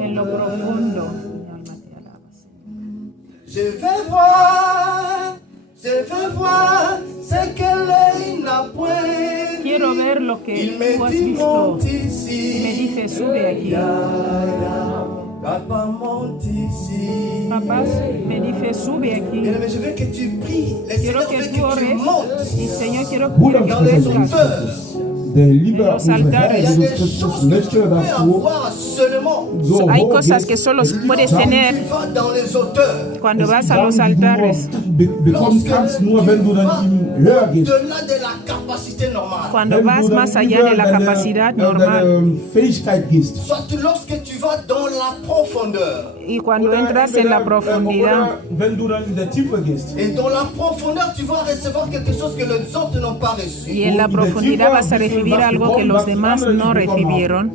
En lo profundo. Je veux voir ce que l'œil n'a point. Quiero ver lo que Il me tú has dit visto. monte Me ici. dice, sube aquí. Papa monte ici. Papá me dice, sube aquí. Bien, mais je veux que tu pries. Le Quiero Seigneur que veut tú que tu ores. montes Y Señor, quiero dans les que hauteurs. Der lieber los altares. Il y a Jesus des Christus choses que tu möchte, peux dass du avoir seulement so Hay hoch cosas que gehst. solo puedes quand tener tu vas dans les hauteurs. cuando vas a Sachen, los die du nur altares. bekommen kannst, nur wenn du dann in höher gehst. Au-delà de la capacité normale. Cuando Wenn vas du dann más allá de la über capacidad deine normal. Fähigkeit gehst. Soit lorsque tu vas dans la profondeur. Y cuando Oder entras en la profundidad. oder wenn du dann in der Tiefe gehst. Et dans la profondeur, tu vas recevoir quelque chose que les autres n'ont pas reçu. Y en la profundidad vas a recibir algo que los demás no recibieron.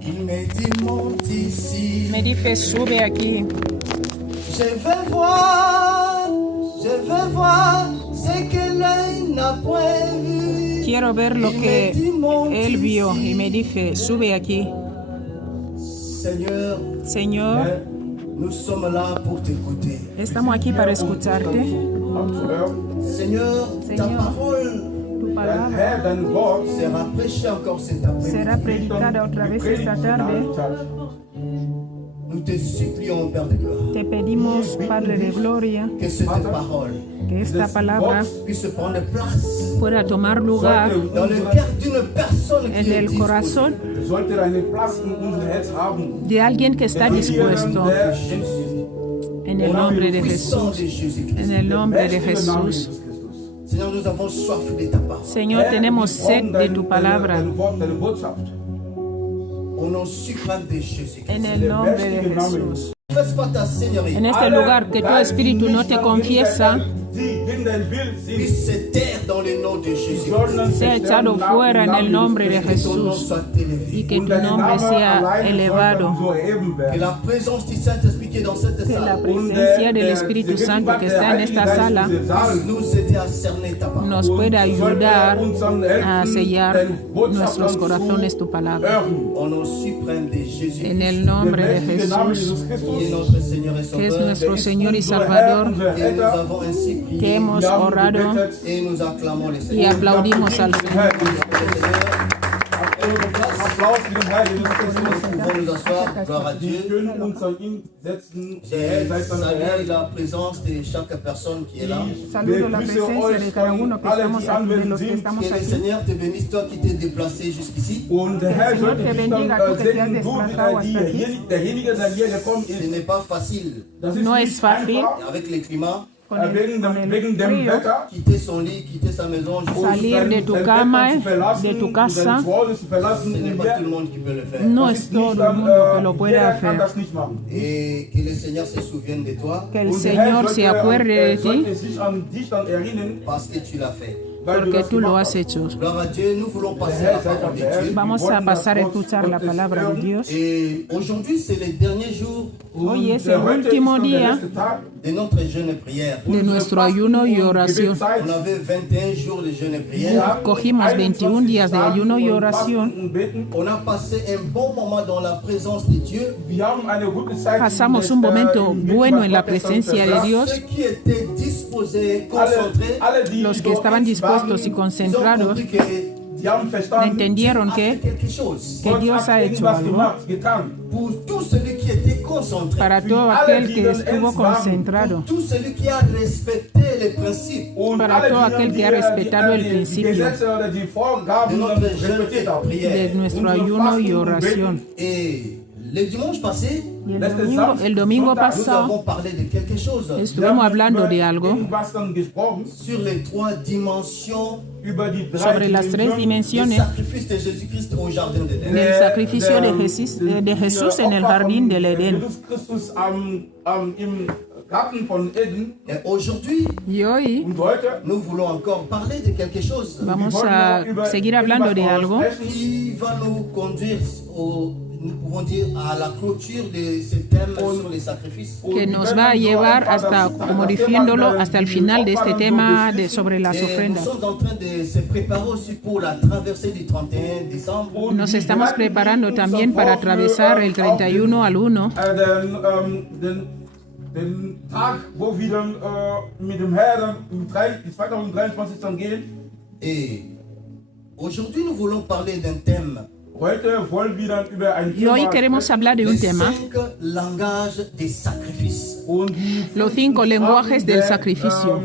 Il me dit monte ici. Me dice, sube aquí. Je veux voir ce que l'œil n'a point vu. Quiero ver lo que él vio. Y me dice, sube aquí. Seigneur, Señor, nous sommes là pour t'écouter. estamos aquí para escucharte. Seigneur, ta Señor, parole tu Dein palabra Herr, dein Wort sera prêchée encore cet après-midi. será predicada otra vez esta tarde. Nous te supplions, Père de gloire, Te pedimos, Padre de Gloria, que cette parole que esta palabra puisse prendre place pueda tomar lugar dans le cœur d'une personne qui en est el disposée. corazón sollte einen Platz in unserem Herz haben. de alguien que está dispuesto. Der En el nombre de Puissant Jesús. de Jésus-Christ. En el nombre de mächtige Name Jesús. Jesus Christus. Seigneur, nous avons soif de ta parole. Señor, tenemos sed de tu palabra. Dein Wort, deine Botschaft. Au nom suprême de Jésus-Christ. En el nombre de Jesús. Confesse pas ta Seigneurie. En este lugar que tu espíritu no te confiesa, Puisse se taire dans le nom de Jésus-Christ. sea echado fuera en el nombre de Que ton nom Jesús soit élevé. y que tu nombre sea elevado. Que la présence du Saint-Esprit qui est dans cette Que la salle presencia del Espíritu Santo que está en esta sala puisse nous aider à cerner ta parole. nos pueda ayudar a sellar nuestros corazones tu palabra. Au nom suprême de Jésus, En el nombre de Jesús, qui est notre Seigneur et que es Sauveur, nuestro Señor y Salvador, et nous avons ainsi que prié hemos orado et nous acclamons le y Seigneur. aplaudimos al Señor. Nous pouvons nous asseoir, gloire à Dieu. J'ai salué la présence de chaque personne qui est là. Saludo la presencia de cada uno que estamos aquí, de los que estamos Que le aquí. Seigneur te bénisse, toi qui t'es déplacé jusqu'ici. Und der Herr Señor sollte te dich bendiga, dann tú que te has segnen, du desplazado hasta aquí. derjenige, der hier gekommen Ce ist. n'est pas facile Das ist No nicht es fácil. einfach, avec le climat, Con el wegen dem frío, Wetter. quitter son lit, quitter sa maison. Salir de tu cama, de tu casa. Ce n'est pas tout le monde qui peut le faire. no es todo el mundo que lo puede hacer. Et que le Seigneur se souvienne de toi Que el Señor se acuerde de ti parce que tu l'as fait. porque tú lo has hecho. Gloire à Dieu, nous voulons passer à la parole de Dieu. Vamos a pasar a escuchar la palabra de Dios. Et aujourd'hui, c'est le dernier jour Hoy es el último día de notre jeûne et prière. de nuestro ayuno y oración. On avait 21 jours de jeûne et prière. Cogimos 21 días de ayuno y oración. On a passé un bon moment dans la présence de Dieu. Pasamos un momento bueno en la presencia de Dios. Ceux qui étaient disposés, concentrés, Los que estaban dispuestos y ils ont concentrados compris que entendieron que quelque chose. Dios ha hecho algo Pour tout celui qui était concentré, para todo aquel que estuvo concentrado, tout celui qui a respecté les principes para todo aquel que ha respetado el principio de notre jeûne et prière. de nuestro ayuno y oración. Et le dimanche passé, Y el domingo nous pasado avons parlé de quelque chose estuvimos hablando de algo sur les trois dimensions sobre las tres du dimensiones sacrifice de Jésus-Christ au jardin d'Éden. del sacrificio de Jesús en el jardín del Edén. Et aujourd'hui, Y hoy nous voulons encore parler de quelque chose vamos a seguir hablando de algo qui va nous conduire au nous pouvons dire, à la clôture de ce thème sur les sacrifices. que nos va a llevar hasta, como diciéndolo, hasta el final de este tema sobre las Et nous ofrendas. sommes en train de se préparer aussi pour la traversée du 31 décembre. Nos estamos preparando también para atravesar el 31 al 1, Den Tag, wo wir dann mit dem Herrn im 2023 dann gehen. Et aujourd'hui, nous voulons parler d'un thème. Heute wollen wir dann über ein y hoy Thema queremos hablar de un Les tema, 5 langages des sacrifices. und die los 5 lenguajes del sacrificio.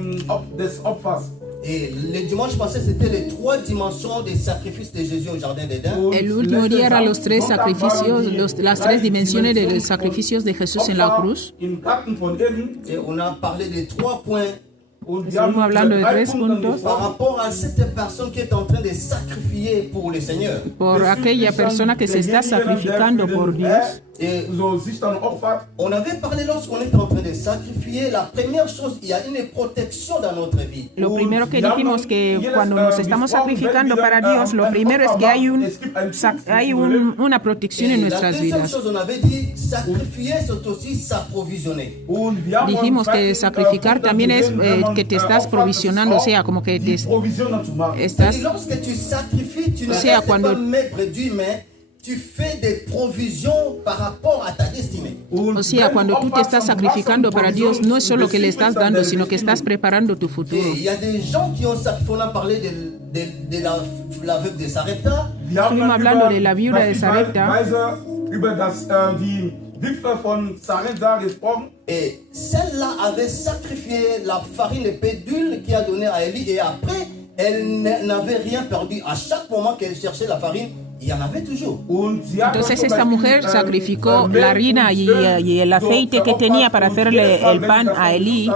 Des Opfers. Et le dimanche passé, c'était les 3 dimensions des sacrifices de Jésus au Jardin d'Éden. El último día eran los 3 sacrificios, las 3 dimensiones de los sacrificios de Jesús en la cruz. Im Garten von Eden. Et on a parlé des 3 points Und wir Estamos hablando de 3 puntos par rapport à cette personne qui est en train de sacrifier pour le Seigneur. por aquella persona que se está sacrificando por Dios. Et so sich dann opfert. on avait parlé lorsqu'on est en train de sacrifier, la première chose, il y a une protection dans notre vie. Lo primero que dijimos que cuando nos estamos sacrificando para Dios, lo primero es que hay una protección en Et la nuestras deuxième vidas. chose, on avait dit, sacrifier, c'est aussi s'approvisionner. Und wir haben Dijimos que uns sacrificar también es que te estás provisionando, o sea, como que te Provisionen zu machen. estás, Et lorsque tu sacrifies, tu ne sea, restes cuando- pas maigre du mais tu fais des provisions par rapport à ta destinée. Und o sea, wenn cuando du tú te estás opferst, sacrificando para Dios, no es solo que le estás dando, besichtigst sino que estás preparando tu Et futuro. il y a des gens qui ont sacrifié, on a parlé de la veuve de Sarepta. Wir haben Estuvimos hablando de la viuda de beispielsweise Sarepta. über die Witwe von Sarepta gesprochen. Et celle-là avait sacrifié la farine de pédule qui a donné à Élie et après, elle n'avait rien perdu. À chaque moment qu'elle cherchait la farine, il y en avait toujours. Und sie hat Entonces zum esta Beispiel, mujer sacrificó Mehl la und harina Öl y el aceite que tenía para hacerle el pan a Elí,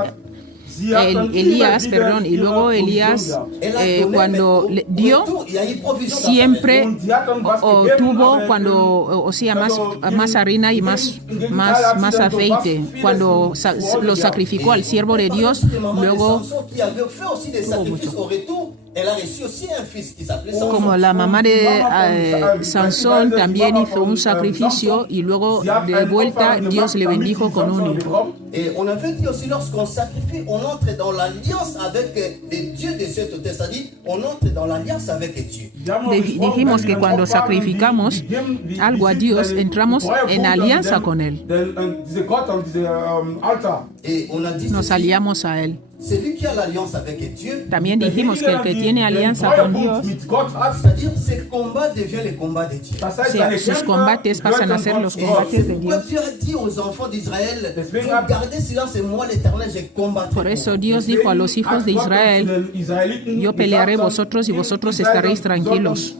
Elías, perdón, y luego Elías cuando dio, siempre tuvo cuando, o sea, más harina y más aceite. Cuando lo sacrificó al siervo de Dios, luego como la mamá de Sansón también hizo un sacrificio y luego de vuelta Dios le bendijo con un hijo. Et on avait dit aussi, lorsqu'on sacrifie, on entre dans l'alliance avec les dieux de cette terre, c'est-à-dire on entre dans l'alliance avec Dieu. Dijimos que cuando sacrificamos algo a Dios, entramos en alianza con Él. Et on a dit Nos aliamos a Él. celui qui a l'alliance avec Dieu, También dijimos que el que tiene alianza con Dios, c'est-à-dire ses combats deviennent les combats de Dieu. o sea, sus combates pasan a ser los Et combates c'est de pourquoi Dios. Dieu a dit aux enfants d'Israël, vous gardez silence et moi l'éternel, je combattrai. Por eso Dios dijo a los hijos de Israel, yo pelearé vosotros y vosotros estaréis tranquilos.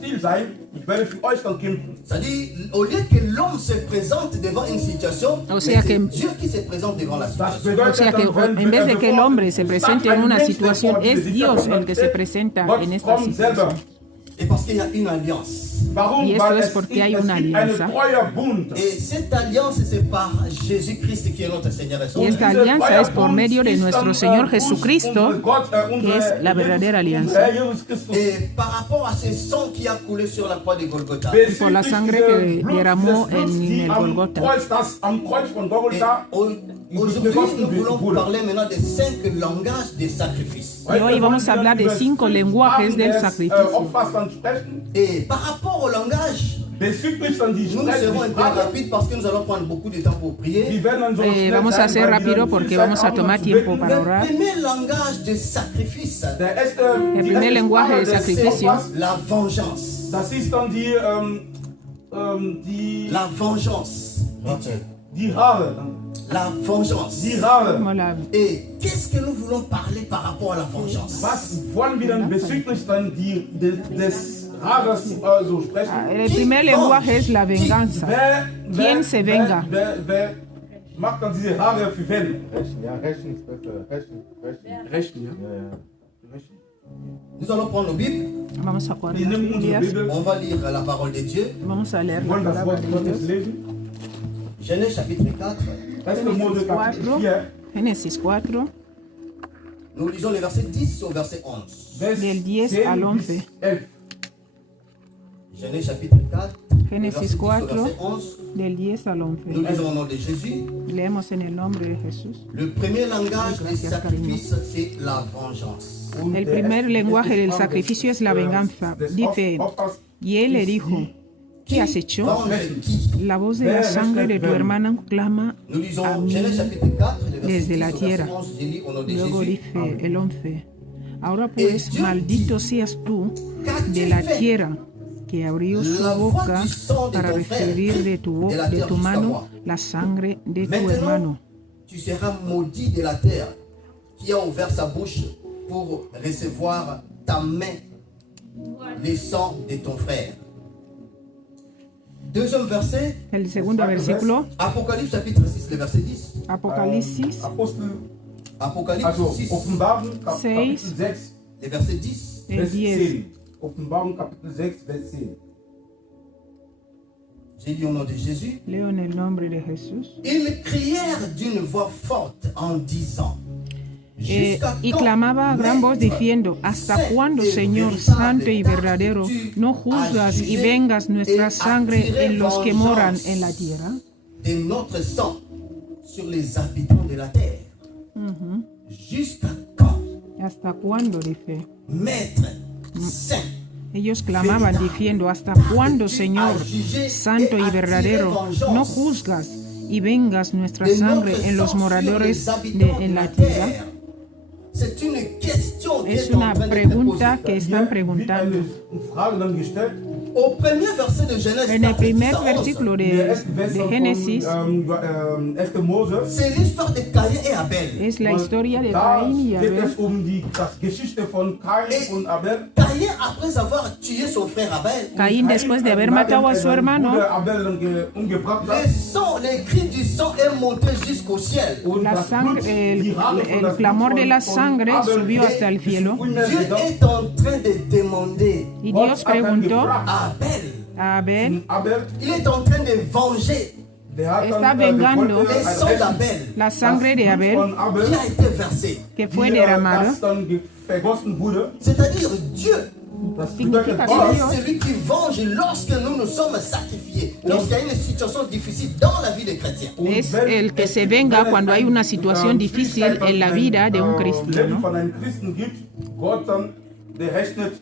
C'est-à-dire, au lieu que l'homme se présente devant une situation, O sea c'est que- Dieu qui se présente devant la situation. O sea que en vez de que el hombre se presente en una situación, es Dios el que se presenta en esta situación. Et parce qu'il y a une alliance. Y esto es porque hay una alianza. Et cette alliance, c'est par Jésus-Christ qui est notre Seigneur et Y Sauveur. esta alianza es por medio de nuestro Señor Jesucristo, que es la verdadera alianza. Et par rapport à ce sang qui a coulé sur la croix de Golgotha. Por la sangre que derramó en el Golgota. Aujourd'hui, nous voulons parler maintenant des 5 langages des sacrifices. Y hoy vamos a hablar de 5 lenguajes del sacrificio. Et par rapport au langage, nous serons un peu rapides parce que nous allons prendre beaucoup de temps pour prier. Vamos a hacer rápido porque vamos a tomar tiempo para Le orar. premier langage de sacrifice, El primer lenguaje de sacrificio la vengeance. Das ist dann die La vengeance. die Haare. La vengeance. Die Haare. como la- Et qu'est-ce que nous voulons parler par rapport à la vengeance? Was wollen wir dann bezüglich dann des Haares so sprechen? El primer lenguaje es la venganza. ¿Quién se venga? Wer macht dann diese Haare für wen? Rechten, ja, rechten ist besser. Rechten. Rechten, ja? Ja, ja. Nous allons prendre nos Bibles. Vamos a poner Wir las nehmen unsere Biblias. Bibel, On va lire la parole de Dieu. Vamos a leer wir la wollen das palabra Wort de Gottes Dios. lesen. Genèse chapitre 4. 1. Mose Kapitel 4, 4, Génesis 4, Nous lisons les versets 10 au verset 11. Vers Del 10 10 al bis 11. 11. Genèse chapitre 4, Génesis 4, verset 11, del 10 al nous 11. lisons au nom de Jésus. Leemos en el nombre de Jesús. Le premier langage des Gracias, sacrifices, c'est la vengeance. El primer lenguaje del sacrificio es la venganza. Dice, y él le dijo, ¿qué has hecho? Venge qui? La voz de la sangre de tu hermana clama Nous lisons a mí Genèse chapitre 4, le verset desde 10 la au verset tierra. 11. Je lis au nom de Luego Jésus. dice el 11, ahora pues maldito seas tú de la tierra, que abrió su boca para recibir de tu mano la sangre de tu Maintenant, hermano. tu seras maudit de la terre qui a ouvert sa bouche pour recevoir ta main les sangs de ton frère. Deuxième verset, El segundo versículo, Apocalypse chapitre 6, le verset 10. Apocalipsis Apostel, Apocalypse also 6, Offenbarung, Kapitel 6. 6, le verset 10. el Vers 10. 10. Offenbarung, Kapitel 6, Vers 10. J'ai lu au nom de Jésus. Leo en el nombre de Jesús. Ils crièrent d'une voix forte en disant, Jusqu'à Y quand, clamaba a gran voz Maître, diciendo, ¿hasta saint cuándo, et Señor, véritable, santo y verdadero, no juzgas y vengas nuestra sangre en los que moran en la tierra? de notre sang sur les habitants de la terre? Jusqu'à quand, ¿Hasta cuándo? Dice. Maître, saint, Ellos clamaban diciendo, ¿hasta cuándo, Señor, santo y verdadero, no juzgas y vengas nuestra de sangre notre en los sang sur moradores les habitants en de la la tierra? terre? C'est une question qui Es est en una train d'être pregunta posée. que están preguntando. Eine Frage dann gestellt. Au premier verset de Genèse, En el primer 4, versículo Der de erste Vers von Génesis 1. Mose. c'est l'histoire de Caïn et Abel. es la Und historia de da Caín y geht Abel. es um das Geschichte von Kain und Abel. Caïn, après avoir tué son frère Abel, Caín, después de haber matado a su hermano, Abel dann umgebracht hat. les cris du sang est monté jusqu'au ciel. Und la das sangre, Blut, die Rate von el das clamor Blut de la von sangre Abel subió hasta el cielo. Dieu est en train de demander Y Dios preguntó à Abel, a Abel, Abel, il est en train de venger der hat Está dann vengando le sang d'Abel la sangre de Abel von Abel, qui a été versé. que fue die, derramada. das dann vergossen wurde. C'est-à-dire Dieu Das Significa bedeutet que Gott, Dios est celui qui venge lorsque nous nous sommes sacrifiés, lorsqu'il y a une situation difficile dans la vie des chrétiens. und Es wenn el que es- se venga wenn cuando es hay una ein, situación difícil en la vida de un Leben cristiano. von einem Christen gibt, Gott dann, der rechnet.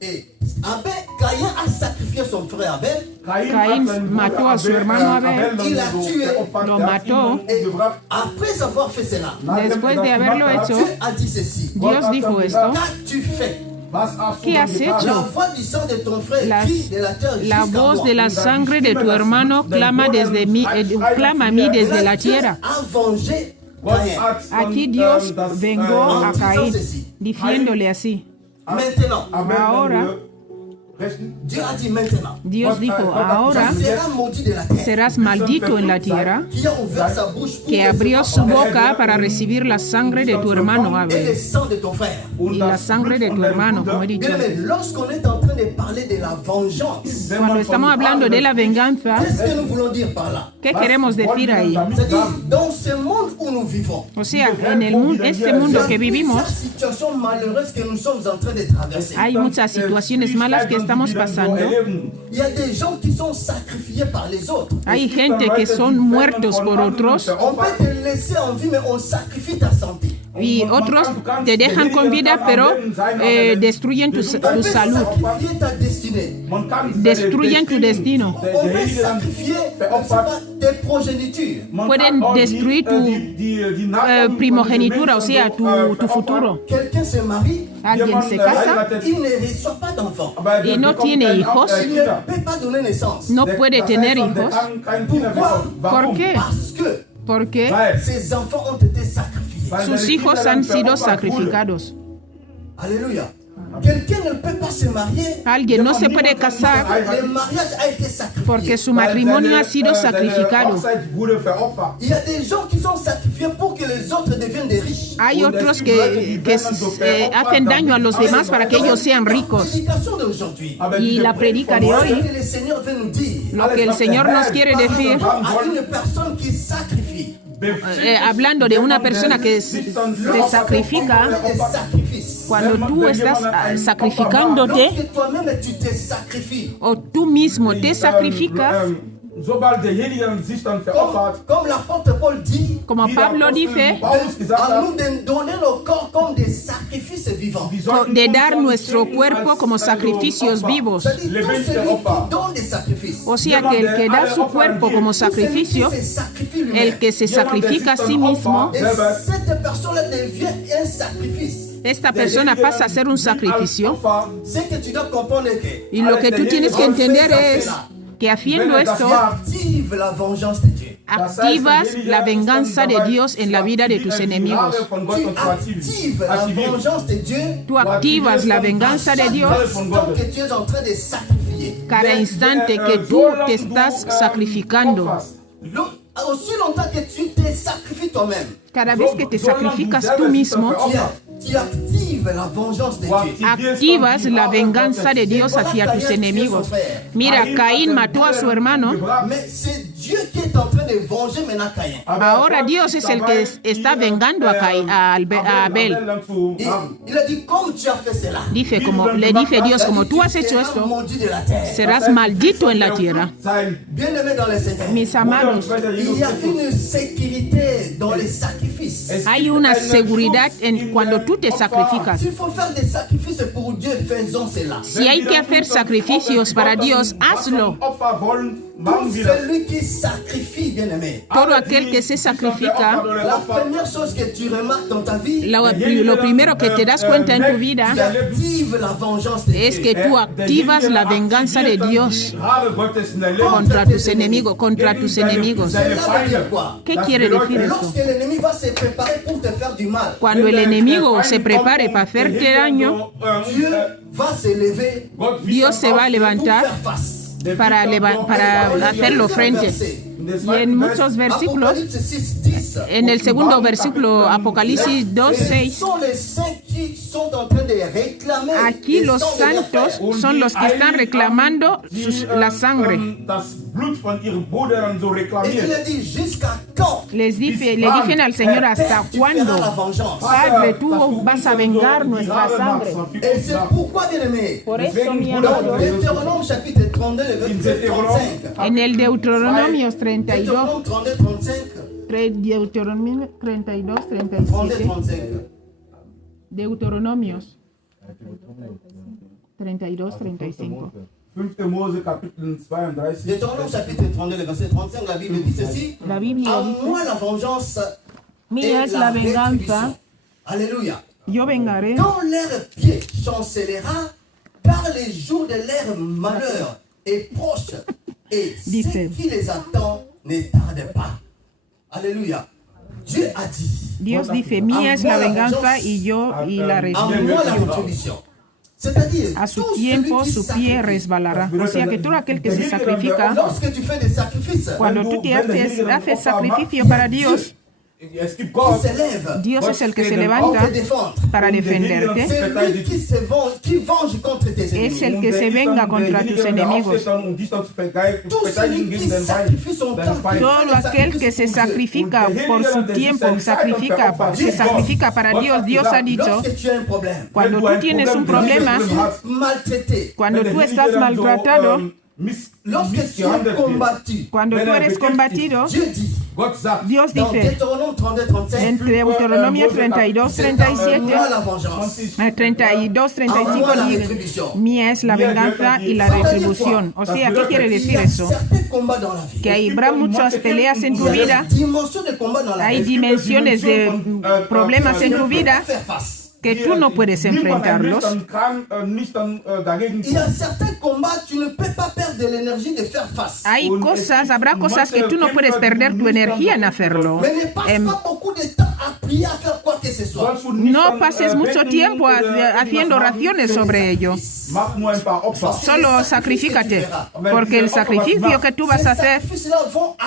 Et Abel, Caïn a sacrifié son frère Abel. Cain Caín hat seinen mató Bruder a su hermano Abel. dann Il a so tué, geopfert, lo der hat ihn mató. dann umgebracht. Après avoir fait cela, Nachdem Después er de das haberlo gemacht hat, hecho, Dieu a dit ceci. Gott Dios hat dijo dann esto. gesagt, Qu'as-tu fait? was hast du ¿Qué denn has getan? hecho? La voix du sang de ton frère crie de la terre La jusqu'à voz moi. de la sangre de tu hermano clama desde mí, clama a mí desde la tierra. a vengé Gott Caïn. hat dann, Aquí Dios das, vengó a Caín, diciéndole así. Maintenant, Abel Ahora, dann gerechnet. Dieu a dit maintenant, Dios dijo, tu ahora seras maudit de la terre, serás maldito en la tierra, qui a ouvert sa bouche pour que abrió su recevoir boca para recibir la sangre de tu hermano et le Abel sang de ton frère. Und y la das sangre Blut de von tu deinem hermano, Bruder, como he dicho Bien aimé, antes. lorsqu'on est en train de parler de la vengeance, wenn Cuando man estamos von hablando de la venganza, qu'est-ce que nous voulons dire par là? ¿qué queremos decir ahí? C'est-à-dire, dans ce monde où nous vivons, O sea, en el mundo, este mundo que il y a vivimos, plusieurs situations malheureuses que nous sommes en train de traverser. hay muchas situaciones malas que estamos pasando. Il y a des gens qui sont sacrifiés par les autres. Hay gente que son muertos por otros On peut te laisser en vie, mais on sacrifie ta santé. y otros te dejan con vida, pero destruyen tu On peut salud, sacrifier ta destinée. destruyen tu destino. On peut sacrifier je sais pas, tes progénitures. Pueden destruir tu primogenitura, o sea, tu futuro. Quelqu'un se marie, Alguien se casa il ne reçoit pas d'enfant. y no tiene hijos, Il ne peut pas donner naissance. no puede tener hijos. ¿Por qué? Parce que Porque ses enfants ont été sacrifiés. sus hijos han sido sacrificados. Alléluia. Quelqu'un ne peut pas se marier. Alguien no se puede casar Le mariage a été sacrifié. porque su matrimonio ha sido sacrificado. Il y a des gens qui sont sacrifiés pour que les autres deviennent des riches. Hay otros que hacen daño a los demás para que ellos sean La ricos. prédication d'aujourd'hui, Y la predica de ce hoy, que le Seigneur veut nous dire, lo que el Señor nos quiere decir, à une personne qui sacrifie, hablando de una persona que se sacrifica, des sacrifices. Cuando tú estás sacrificándote Lorsque toi-même tu te sacrifies, o tú mismo te sacrificas, Sobald derjenige sich dann veropfert, comme l'apôtre Paul dit, como wie der Pablo Apostel dice, Paulus gesagt à hat, nous de donner nos corps comme des sacrifices vivants. wir sollten de uns dar dann nuestro schenken cuerpo als- como als sacrificios Opfer. vivos. C'est-à-dire tout Lebendige celui Opfer. qui donne des sacrifices. O sea que el que da su cuerpo como Tout celui qui sacrificio, se sacrifie lui-même. el que se sacrifica a sí mismo, Et cette personne-là devient un sacrifice. esta persona pasa a ser un sacrificio. Ce que tu dois comprendre es que Y lo que tú tienes que entender es que haciendo esto, active la vengeance de Dieu. activas la venganza de Dios en la vida de tus enemigos. Tu actives la vengeance de Dieu Tú activas la venganza de Dios tant que tu es en train de sacrifier. cada instante que tú te estás sacrificando. Aussi longtemps que tu te sacrifies toi-même, Cada vez que te sacrificas tú mismo, tu actives la vengeance de Dieu. activas la venganza de Dios hacia tus enemigos. Mira, Caín mató a su hermano. Mais c'est Dieu qui est en train de venger maintenant Caïn. Ahora Dios es el que está vengando a Abel. Il a dit, comme tu as fait cela, Le dice Dios, como tú has hecho seras esto, maudit de la terre. serás maldito en la tierra. Bien-aimé dans le Seigneur, Mis amados, il y a une sécurité dans les sacrifices. hay una seguridad en cuando tú te sacrificas. S'il faut faire des sacrifices pour Dieu, faisons cela. Si hay que hacer sacrificios para Dios, hazlo. Tout celui qui sacrifie, bien-aimé. Todo aquel que se sacrifica, La première chose que tu remarques dans ta vie, lo primero que te das cuenta en tu vida tu actives la vengeance de es Dieu. que tú activas la venganza de Dios contra tus enemigos, Cela veut dire quoi? ¿Qué quiere decir esto? Lorsque l'ennemi va se préparer pour te faire du mal, Cuando el enemigo se prepare para hacerte daño, Dieu va se lever Dios se va a pour levantar faire face. para hacerlo frente. Y en muchos versículos, Apocalypse 6:10. en el segundo versículo, Apocalipsis Ce 2:6, sont les saints qui sont en train de réclamer. aquí le los sang de leur santos frère. son los que están reclamando la sangre. Das Blut von ihren Brüdern so Et il reklamieren. a dit jusqu'à quand Le dicen al Señor, ¿hasta Père, tu feras cuándo? la vengeance? Padre, tú vas a vengar nuestra sangre. Et c'est pourquoi, bien-aimé, Por eso, mi dans amado, Deutéronome chapitre 32, le verset 35. en el Deuteronomios Deutéronome 32, 32, 35. Deuteronomio 32, 32, 37, 35. Deuteronomios 32, 35. 5. Mose Kapitel 32. Deutéronome chapitre 32, le verset 35, la Bible dit ceci. La Biblia À dice, moi la vengeance mía et es la la venganza, rétribution. Alléluia. yo vengaré Quand leur pied chancellera, car les jours de leur malheur est proche, et Dice. ce qui les attend ne tarde pas. Alléluia. Dieu a dit, Dios dice, mía es la venganza y la à moi la retribución. rétribution. C'est-à-dire, A su tout tiempo celui qui su pie sacrifie. resbalará. O sea que todo aquel que se sacrifica, Lorsque tu fais des sacrifices, cuando tú te haces sacrificio para Dios, Es gibt qui Gott, s'élève Dios es el que se pour levanta te défendre. para defenderte. C'est lui qui se venge, qui venge contre tes Es ennemis. el que se venga contra tus enemigos. Tout celui qui sacrifie son temps, qui Todo fait des aquel que sacrifices se pour Dieu. sacrifica por su tiempo, se sacrifica para Dios. Dios ha dicho, Lorsque tu as un problème, cuando tú tienes un problema, maltraité, cuando tú estás maltratado, lorsque tu es combattu, cuando tú eres combatido, Dieu dit, Dios dans dice Deutéronome 32, 35, en Deuteronomio 32, c'est à moi 37, la vengeance. 32, 35 Ahora la dice, retribution. mía es la venganza y la retribución. O sea, ¿qué quiere Il y decir a eso? certains combats dans la vie. Que habrá muchas peleas en tu Il y a vida, des dimensions de combat dans la hay vie. dimensiones de problemas en tu vida Faire face. que tú no puedes enfrentarlos. Il y a certains combats, tu ne peux pas perdre de l'énergie de faire face. Habrá cosas que tú no puedes perder tu energía en hacerlo. Mais ne passe pas beaucoup de temps à prier, à faire quoi que ce soit. No pases mucho tiempo haciendo oraciones sobre ello. Solo sacrifícate, porque el sacrificio que tú vas a hacer,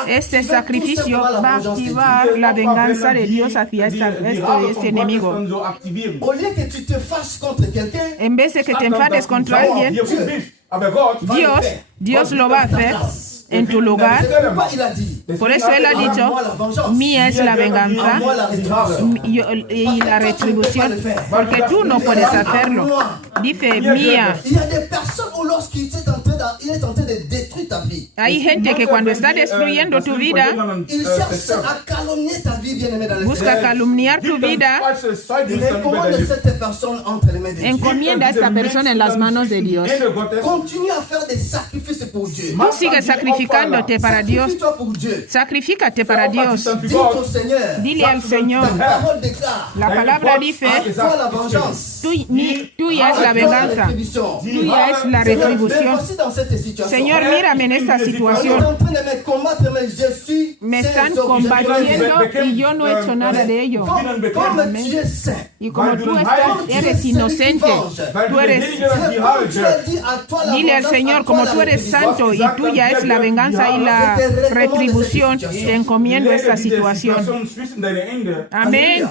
este sacrificio va a activar la venganza de Dios hacia este enemigo. Au lieu que tu te fâches contre quelqu'un, En vez de que te enfades contra alguien, Dios lo va a hacer en tu lugar. C'est pourquoi il a dit, Por eso él ha à dicho, moi la vengeance, mía es la à venganza moi la rétribution. y la retribución, porque tú no puedes hacerlo. Dice, mía. Il y a des personnes où lorsqu'il est en train de détruire ta vie, Hay gente que cuando está destruyendo tu vida, il cherche à calomnier ta vie, bien-aimé dans le busca Seigneur. calumniar tu vida, Recommande cette personne entre les mains de Dieu. encomienda a esta persona en las manos de Dios. Continue à faire des sacrifices pour Dieu. Tú sigues sacrificándote para Dios. Sacrifie-toi pour Dieu. Sacrifícate para Dios. Dis au Seigneur, Dile al Señor. ta parole déclare, La palabra dice, toi la vengeance, tuya es la venganza, tuya es la me retribución. voici dans cette situation. Señor, mírame en esta On est situación. en train de me combattre, mais je suis Me saint, están sauf que je dois combatiendo vivre. y yo no he hecho nada de ello. Comme tu es saint, Y como tú eres inocente, tú eres... comme tu as dit à toi la Dile al vengeance, Señor, à toi como la tú eres rétribution. santo y tuya es la venganza y la retribución, te encomiendo esta situación. Amén.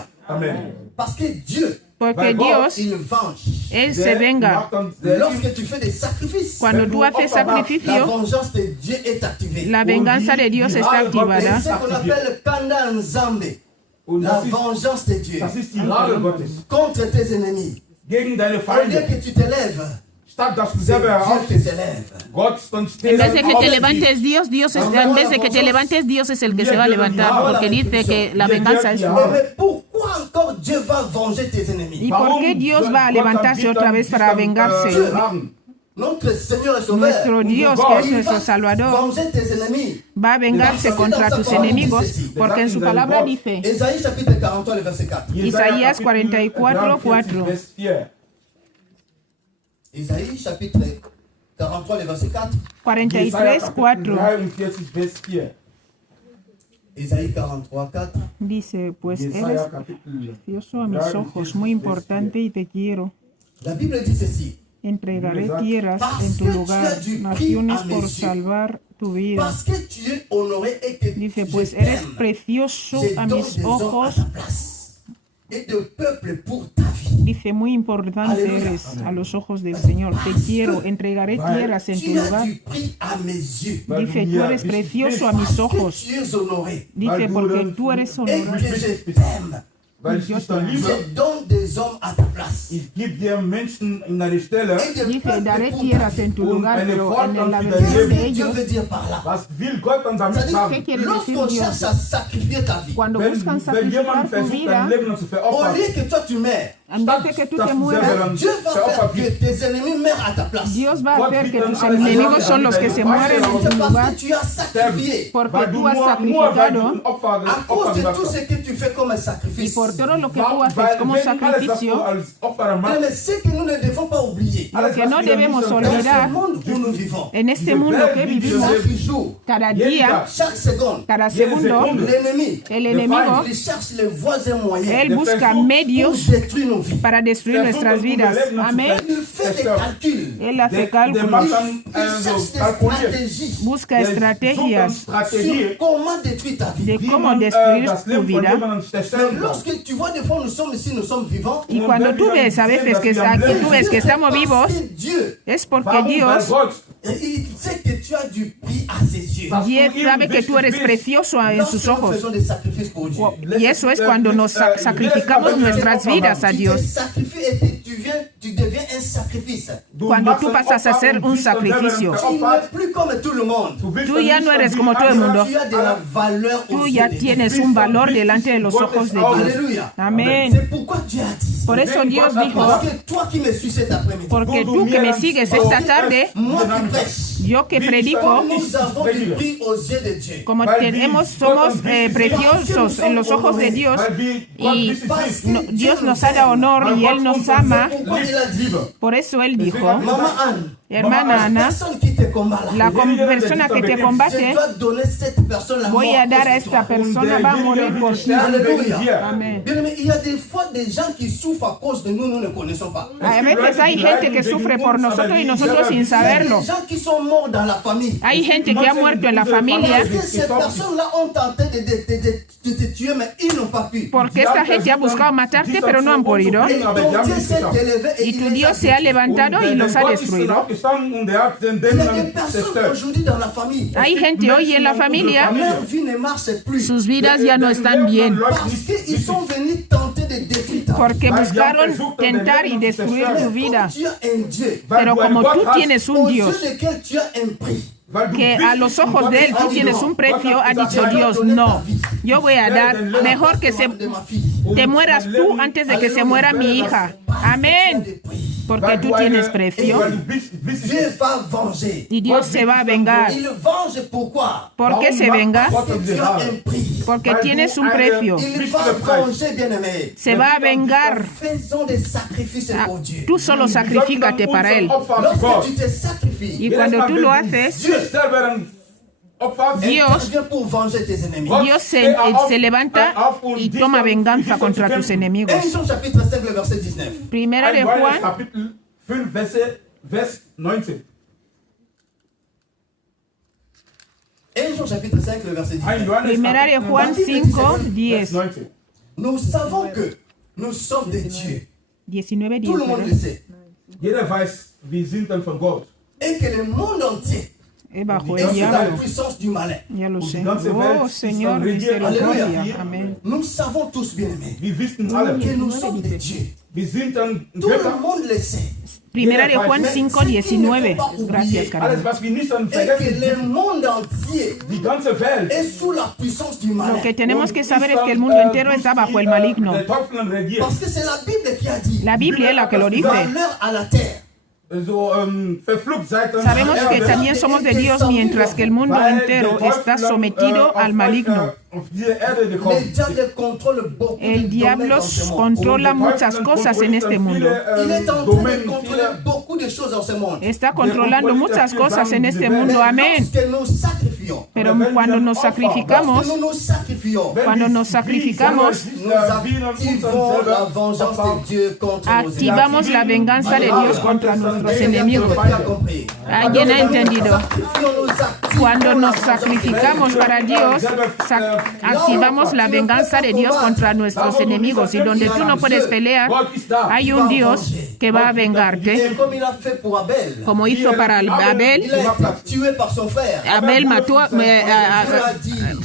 Parce que Dieu, Porque Dios, il venge. Él se venga. Lorsque tu fais des sacrifices, Cuando tú haces la sacrificio, vengeance de Dieu est activée. la venganza de Dios está C'est activada. ce qu'on appelle Kanda Nzambe, la vengeance de Dieu contre tes ennemis. Gegen deine Au lieu Feinde. que tu te lèves, Statt dass du c'est selber Dieu qui aufstehst, se lève. Gott dann En steht vez de que te auf. levantes Dios en vez de que te levantes, Dios es el que se va a levantar, porque dice que la venganza es... Mais pourquoi encore Dieu va venger tes ennemis? ¿Y por qué Dios va a levantarse otra vez para vengarse? Notre Seigneur et Sauveur, Nuestro Dios, que es il nuestro va Salvador, venger tes ennemis. va a vengarse contra tus enemigos, porque en su palabra dice, Ésaïe chapitre 43, le verset 4. Isaías 44:4. Isaïe chapitre 43, le verset 4. 43:4 43, Vers 4. Isaïe 43, 4. dice, pues eres Jesaja Kapitel precioso a mis ojos, muy importante y te quiero. La Bible dit ceci. Entregaré tierras en tu lugar, naciones por salvar tu vida. Parce que tu es honoré et que Dice, je pues eres t'aime, precioso je a donne mis des hommes à ojos. ta place et de peuple pour ta vie. Dice, muy importante eres a los ojos del Señor. Te quiero, entregaré tierras en tu Tu as lugar. du prix à mes yeux. Dice, tú eres precioso a mis Parce que ojos. tu es honoré Dice, porque tú eres et honorado. que je t'aime. Weil ich dich dann liebe, Je donne des hommes à ta place. ich gebe dir Menschen in deine Stelle. Et des Dice, peuples daré pour ta tierras vie. en tu lugar, pero en la versión Qu'est-ce de que Dieu ellos, veut dire par là? Was will Gott dann damit C'est-à-dire, sagen? ¿qué quiere decir lorsqu'on Dios? cherche à sacrifier ta vie, Cuando Wenn, buscan wenn sacrificar jemand tu versucht, vida, dein Leben zu au veropfern, lieu que toi tu meurs, en vez de que tú te das mueras, selber Dieu va faire veropfert que wird, tes ennemis meurent à ta place. Dios va a Gott hacer wird que dann tus alles enemigos son machen, los que damit se deine mueren en Feinde tu Parce lugar, que tu as sacrifié. porque weil du tú has nur weil du sacrificado ein Opfer À cause de gemacht tout ce hast. que tu fais comme un y sacrifice. por todo lo que tú Weil, haces como wenn alles, was du sacrificio, als Opfer machst, Mais ce que nous ne devons pas oublier, alles, que was no wir debemos nicht dans olvidar, ce monde où nous vivons, en este mundo que vivimos, chaque jour, cada jeden día, Tag, chaque seconde, cada jede segundo, Sekunde, l'ennemi, el enemigo, il cherche les voies et moyens él busca pour medios détruire nos vies. para destruir nuestras vidas. Amén. Il fait des calculs, Él hace der cálculos, macht il dann cherche des kalkuliert. stratégies busca Der sucht dann estrategias Strategie, sur comment détruire ta vie. de wie cómo man destruir das tu Leben von vida. jemandem Mais zerstören kann. lorsque tu vois des fois nous sommes ici, nous sommes vivants, Y cuando tú ves a veces que tú ves que estamos vivos, parce que Dieu, es porque Warum? Weil Dios Gott, il sait que tu as du prix à ses yeux. Dios sabe que tú eres precioso en Lorsque sus nous ojos. faisons des sacrifices pour Dieu, Y eso es cuando nos sacrificamos nuestras vidas a tu te Dios. sacrifies et tu deviens un sacrifice. du Cuando machst tú ein pasas a Opfer ser und un bist dann selber sacrificio. ein Tu n'es Opfer. plus comme tout le monde. Du bist Tú dann ya nicht no eres wie como todo el andere. mundo. Tu as de la valeur aux Tú yeux ya de Dieu. tienes un valor delante de los ojos de Dios. Alléluia. Amén. C'est pourquoi Dieu a dit. Por eso Dios dijo, Parce que toi qui me suis cet après-midi, porque tú que me sigues esta tarde, moi qui prêche, yo que predico, nous avons du prix aux yeux de Dieu. como somos preciosos en los ojos de Dios, y Dios nos ha dado honor y Él nos ama. Pourquoi il a dit, Por eso Él dijo, Maman Anne, hermana Ana, personne qui te combat là, la persona que te je combate, dois donner cette personne la mort. voy a dar a cause de esta toi. persona, va a morir por ti. Alléluia. Amén. Bien aimé, il y a des fois des gens qui souffrent à cause de nous, nous ne connaissons pas. A veces hay gente que sufre por nosotros y nosotros sin Il y a saberlo. des gens qui sont morts dans la famille. Hay gente que ha muerto en la familia Parce que ces personnes-là ont tenté de te tuer, mais ils n'ont pas pu. porque esta gente ha buscado matarte, pero no han podido. Et donc Dieu s'est élevé et Y il tu les a Dios se ha détruits. levantado y los ha destruido. gestanden und er hat den Il y a des Dämon personnes zerstört. aujourd'hui dans la famille. Hay gente hoy en la familia, Leur vie ne marche plus. sus vidas ya no están bien, Parce qu'ils sont venus tenter de détruire ta vie. porque buscaron tentar y destruir tu vida. Tu as un Dieu Pero como tú tienes un aux Dios yeux desquels tu as un prix. que a los ojos de él tú tienes un precio, ha dicho Dios, no, yo voy a dar, mejor que De ma fille. te mueras tú antes de que se muera mi hija. Amén. Porque tú tienes precio Weil du bist Dieu va venger. y Dios se va a vengar. Il venge pourquoi? ¿Por qué se venga? Parce que tu as un prix. Porque tienes un precio. Il va venger, bien-aimé. Se va a vengar. Faisons des sacrifices Ah, pour Dieu. Tú solo sacrifícate para él. Lorsque tu te sacrifies, Y cuando tú lo haces, Dios intervient pour venger tes ennemis. Dios se levanta y toma venganza contra tus enemigos. 1 Jean chapitre 5, le verset 19. Primera de Juan, Kapitel 5, Vers 19. 1 Jean chapitre 5, le verset 19. Primera de Juan 5, 10. 19. Nous savons que nous sommes des dieux. 19, 10. Tout le monde le ¿verdad? sait. Jeder weiß, wir sind dann von Gott. Et que le monde entier Es bajo est el sous la diablo. puissance du malin. Ya lo sé. ganze Oh, Welt Señor, ist misericordia. Aleluya. Amén. Nous savons tous, bien-aimés, Wir wissen alle, que nous sommes des dieux. wir sind dann Tout le Götter. monde le sait. Primera de Juan 5, 19. Gracias, Alles, cariño. was wir nicht dann Et que vergessen, le monde entier die ganze Welt. est sous la puissance du malin. Lo que tenemos que saber es que el mundo entero está bajo el maligno. Der Teufel regiert. Parce que c'est la Bible qui a dit La Biblia es la que lo dice. valeur à la terre. So, verflucht seid ihr Sabemos auf der que Erde, también somos de Dios, mientras que el mundo weil entero der está Teufel, sometido auf al euch, maligno. auf diese Erde Le gekommen. diable contrôle beaucoup de El domaines diablo dans ce monde. controla Und der muchas Teufel cosas en kontrolliert este dann mundo. viele, Il est en train de Domänen, contrôler viele- beaucoup de choses dans ce monde. Está controlando muchas cosas en este Mais mundo. Amén. lorsque nous sacrifions, Pero cuando nos sacrificamos, lorsque nous nous sacrifions, cuando nos sacrificamos, nous activons la vengeance de Dieu contre nos ennemis. activamos la venganza de Dios contra nuestros Et il y a enemigos. quelqu'un qui a compris. ¿Alguien ha entendido? Sacrifions, nous activons Cuando la nos vengeance sacrificamos para Dios, activamos la venganza de Dios contra nuestros enemigos. Y donde tú no puedes pelear, hay un Dios que va a vengarte, Et comme il a fait pour Abel, como hizo para Abel. il a été tué par son frère. Abel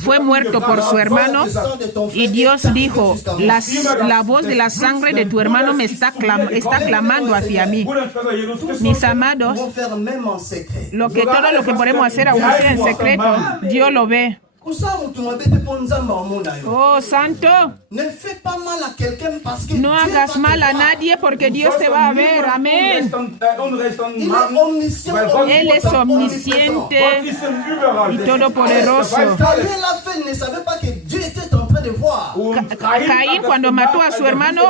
fue muerto por su hermano y Dios dijo, la voz de la sangre de tu hermano me está clamando hacia mí. Mis amados, Vont faire même en secret. todo lo que podemos hacer, aunque sea en secreto, Dios lo ve. Oh, Santo, Ne fais pas mal à quelqu'un parce que no Dieu hagas va mal te a voir. nadie porque Dios te va a ver. Amén. Il est omniscient, Él es omnisciente y todopoderoso. Caïn l'a fait, ne savait pas que Dieu était en train de voir. Caín, cuando mató a su hermano,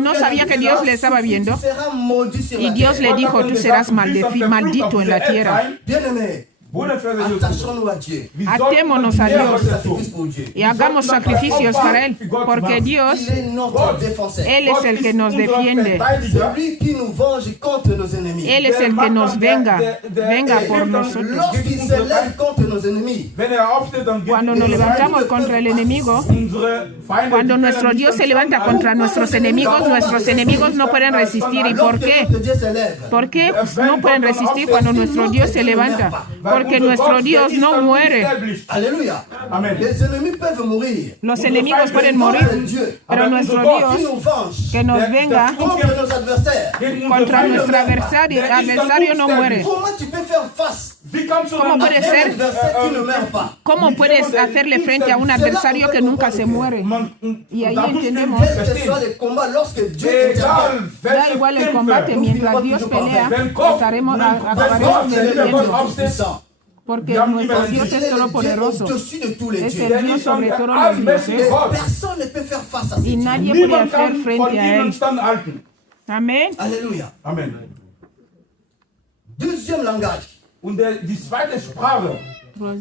no sabía que Dios le estaba viendo. Tu seras maudit sur Y la Dios terre. le dijo, tú serás maldito en la tierra. Bien-aimé, attachons-nous à Dieu. Atémonos a Dios Sacrifice pour Dieu. y hagamos sacrificios para Él, porque Dios, Il est notre défenseur. Él es el que nos defiende. Celui qui nous venge contre nos ennemis. Él es el que nos venga por nosotros. Lorsqu'il se lève contre nos ennemis, Cuando nos levantamos contra el enemigo, cuando nuestro Dios se levanta contra nuestros enemigos no pueden resistir. ¿Y por qué? lorsque Dieu se lève, ¿Por qué no pueden resistir cuando nuestro Dios se levanta? Porque nuestro Dios no muere. Alléluia. Amen. Les ennemis peuvent mourir. Los enemigos pueden morir, pero nuestro Qui Dios nous venge que nos venga contre nos adversaires. contra nuestro adversario no muere. Comment tu peux faire face ¿Cómo puede à un ser? adversaire qui ne meurt pas? ¿Cómo puedes hacerle frente a un adversario que nunca se muere? Y ahí entendemos, Quel que soit le combat, lorsque Dieu intervient, da igual el combate, mientras Dios pelea, acabaremos venciendo. puissant. Porque nuestro Dios Il est es le Dieu todopoderoso. au-dessus de tous les Es dieux. el Dios sobre todos los dioses. Personne ne peut faire face à Y ce Dieu. nadie puede hacer frente a Él. Amén. Alléluia. Amen. Deuxième langage. Und die zweite Sprache,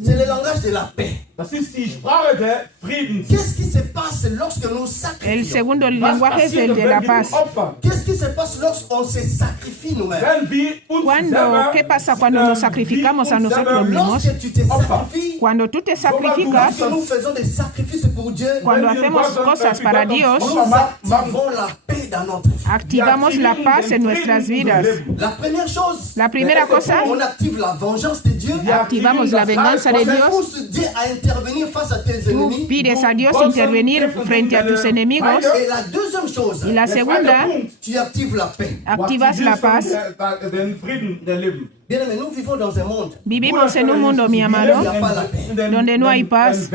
C'est le langage de la paix. Das ist die Sprache des Friedens. Qu'est-ce qui se passe lorsque nous El sacrifions? segundo Was lenguaje es passiert, el de la wenn wir paz. uns opfern? Qu'est-ce qui se passe lorsqu'on se sacrifie nous-mêmes? Wenn wir uns selber, ¿Qué pasa cuando nos sacrificamos a nosotros mismos? Lorsque tu te sacrifies, Cuando tú te sacrificas, lorsque nous faisons des sacrifices pour Dieu, cuando hacemos cosas para Dios, nous activons la paix dans notre vie. activamos la paz en nuestras vidas. La première chose, La primera cosa, on active la vengeance de Dieu. activamos la venganza de Tu Dios. pousses Dieu à intervenir face à tes Tú ennemis. pides a Dios intervenir frente a tus enemigos. Et la deuxième chose, Y la segunda, tu actives la paix. activas la paz. Den Frieden der Leben. Bien aimé, nous vivons dans un monde Vivimos en un mundo, mi amado, donde no hay paz.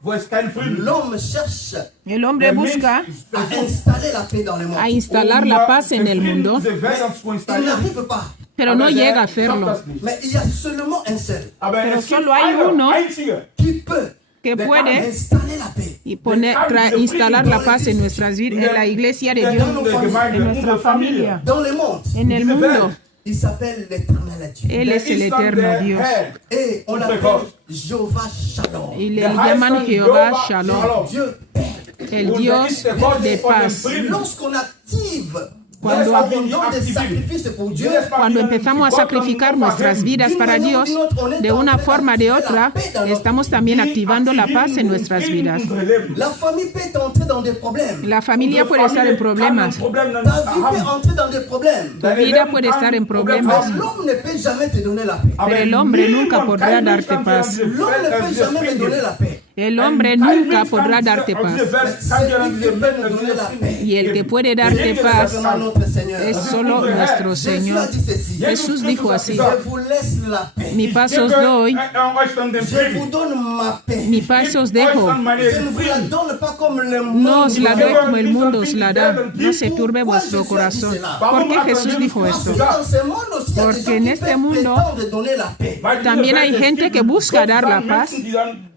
Wo es keinen Frieden. L'homme cherche El hombre busca à installer la paix dans le monde. a instalar la paz en el mundo, Il n'arrive pas. pero no llega a hacerlo. Mais il y a seulement un seul Pero solo hay uno qui peut que puede installer la paix. y instalar la paz en nuestras vidas, en la iglesia de Dios, en nuestra familia, Dans le monde, en el mundo. il s'appelle l'éternel Dieu. Él es el eterno Dios. Et on l'appelle Jehovah Shalom. Y le llaman Jehová Shalom, Dieu paix. el Dios de paz. Lorsqu'on active Cuando- l'abandon des sacrifices pour Dieu, Cuando empezamos a sacrificar nuestras vidas para Dios, de una forma o de otra, estamos también activando la paz en nuestras vidas. la famille peut entrer dans des problèmes. La familia puede estar en problemas, Ta vie peut entrer dans des problèmes. tu vida puede estar en problemas, L'homme ne peut jamais te donner la paix. pero el hombre nunca podrá darte paz. L'homme ne peut jamais me donner la paix. El hombre nunca podrá darte paz. Celui qui peut me donner la paix, Y el que puede darte paz c'est notre Seigneur. es solo nuestro Jésus a Señor. dit ceci. Jesús dijo así, Je vous laisse la paix. mi paz os doy, Je vous donne ma paix. mi paz os dejo. Je ne vous la donne pas comme le monde. No os la doy como el mundo os la da, no se turbe vuestro corazón. ¿Por qué Jesús dijo esto? Dans ce monde aussi, il y a des Porque gens en qui este peuvent mundo prétendre donner la paix. también hay gente que busca dar la paz,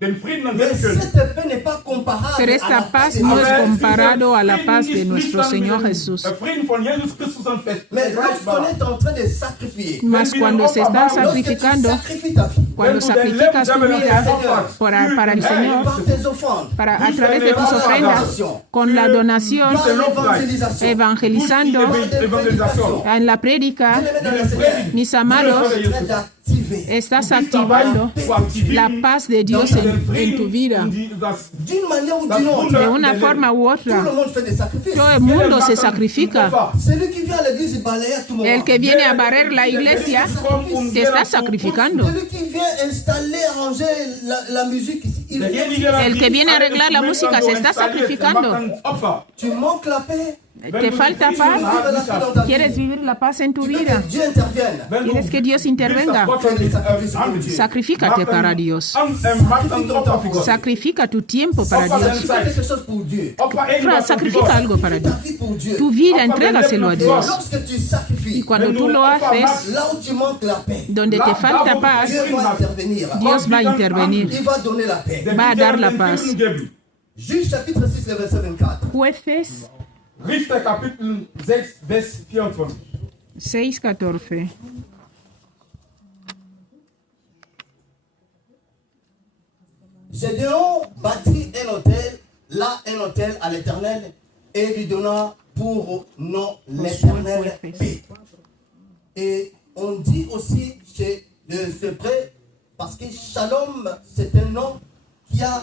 Mais cette paix n'est pas comparable pero à la esta paix paz de no Dieu. es comparado a la paz de nuestro Señor Jesús. Mais lorsqu'on est en train de sacrifier, Mas cuando se está lorsque tu sacrificando, sacrifies ta vie, cuando sacrificas tu vida para el Señor, par tes offrandes, a través de tus ofrendas, con la donación, par l'évangélisation, evangelizando, en la prédica, bien-aimés dans le Seigneur, mis amados, tu es en train d'activer estás activando la paz de Dios en tu vida. d'une manière ou d'une autre. De una forma u Tout le otra, monde fait des sacrifices. todo el mundo se sacrifica. Celui qui vient à l'église et balaye à tout moment. El que viene a barrer la iglesia te está sacrificando. Celui qui vient installer, arranger la musique ici, il vient. El que viene a arreglar la música se está sacrificando. Tu manques la paix. ¿Te falta paz? ¿Quieres vivir la paz en tu Tu veux vida? que Dieu intervienne. ¿Quieres que Dios intervenga? Fais des sacrifices pour Dieu. Sacrifícate para Dios. Sacrifica tu tiempo para Tu Dios. fais quelque chose pour Dieu. Sacrifica algo para Ta Dios. vie pour Dieu. Tu vida, entrégaselo a Et Dios. lorsque tu sacrifies, Y cuando tú lo haces, là où tu manques la paix, donde te falta paz, Dieu va intervenir. Dios va a intervenir, Il va donner la paix. va a dar la paz. Juge chapitre 6, le verset 24. Jueces Richter Kapitel 6, Vers 24. 6:14. Gédéon bâtit un autel, là un autel à l'Éternel, et lui donna pour nom l'Éternel paix. Et on dit aussi chez le Hébreu, parce que Shalom, c'est un nom qui a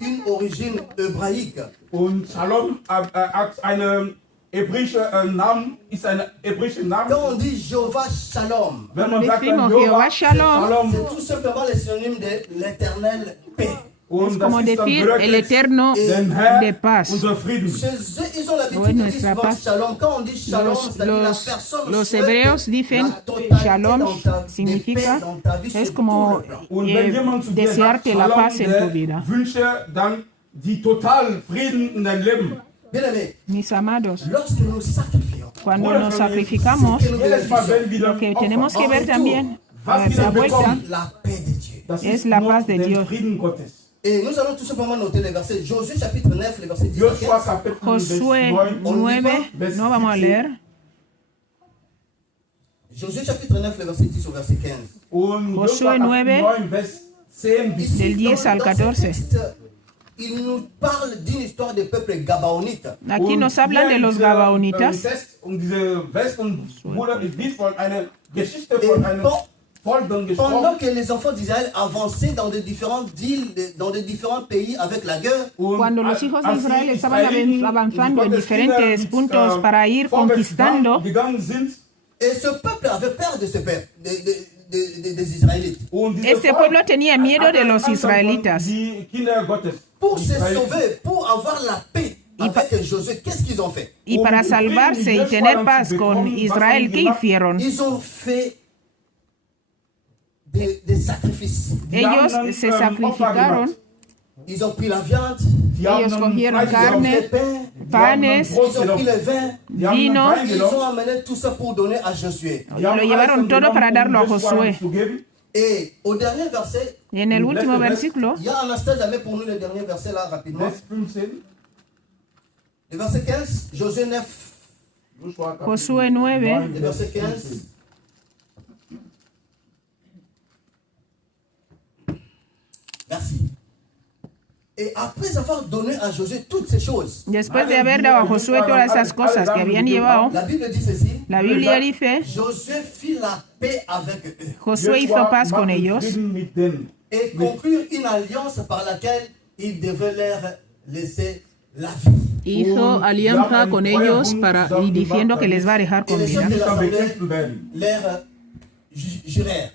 une origine hébraïque. Und Shalom hat einen hebräischen Namen, ist ein hebräischer Name. Quand on dit Jehovah Shalom, Wenn man sagt, Decimos dann Jehová Shalom. c'est tout simplement le synonyme de l'Éternel paix. Und Como das ist dann decir el wirklich eterno den Herr, de paz. unser Frieden. Chez eux, ils ont l'habitude Bueno, de dire nuestra souvent paz. Shalom. Quand on dit Shalom, c'est-à-dire la personne Los souhaite hebreos dicen la totalité Shalom dans ta- de significa, paix dans ta vie es sur como tout le plan. Und wenn jemand zu dir sagt, desearte la Shalom, paz en tu der vida. wünsche dann die total Frieden in dein Leben. Bien aimé, Mis amados, lorsque nous sacrifions, cuando nos sacrificamos, Jedes Mal, wenn wir lo que tenemos que ver también a was la wir vuelta bekommen, la paix de Dieu. das es ist la nur paz de den Dios. Frieden Gottes. Et nous allons tout simplement noter les versets. Josué chapitre 9, les versets 10 à Joshua 15. Kapitel Josué 9, 9, no vamos a leer. Josué chapitre 9, les versets 10 au verset 15. und Joshua Joshua Kapitel 9, 9, Vers 10 bis del 10 al 14. Il nous parle d'une histoire du peuple gabaonite. Aquí nos hablan de los Gabaonitas. Diese Westen wurde es wird von einer Geschichte von einem Volk dann gesprochen. Pendant que les enfants d'Israël avançaient dans de différentes îles, dans de différents pays avec la guerre, Cuando los hijos de Israel estaban avanzando en diferentes puntos para ir conquistando, gegangen sind, et ce peuple avait peur de ce peuple, des Israélites. und diese este pueblo tenía miedo de los israelitas. Die Kinder Gottes. Pour se sauver, pour avoir la paix avec Josué, qu'est-ce qu'ils ont fait? Y para salvarse y tener paz con Israel, ¿qué hicieron? Ils ont fait des sacrifices. Ellos se sacrificaron, Ils ont pris la viande, ellos cogieron carne, les pains, panes, ils ont pris le vin, vino, ils ont amené tout ça pour donner à Josué. y lo llevaron todo para darlo a Josué. Et au dernier verset, Y en el último versículo, il y a Anastasia, mais pour nous le dernier verset là rapidement. Vers 15, Le verset 15, Josué 9, Josué 9, le verset 15. Merci. Et après avoir donné à Josué toutes ces choses, después de haber dado a Josué todas esas cosas que habían llevado, la Bible dit ceci, la Biblia dice, Josué fit la paix avec eux Josué hizo paz con ellos et conclure une alliance par laquelle il devait leur laisser la vie. hizo alianza con ellos y diciendo que les va a dejar Et con les vida. chefs de l'assemblée leur jurèrent.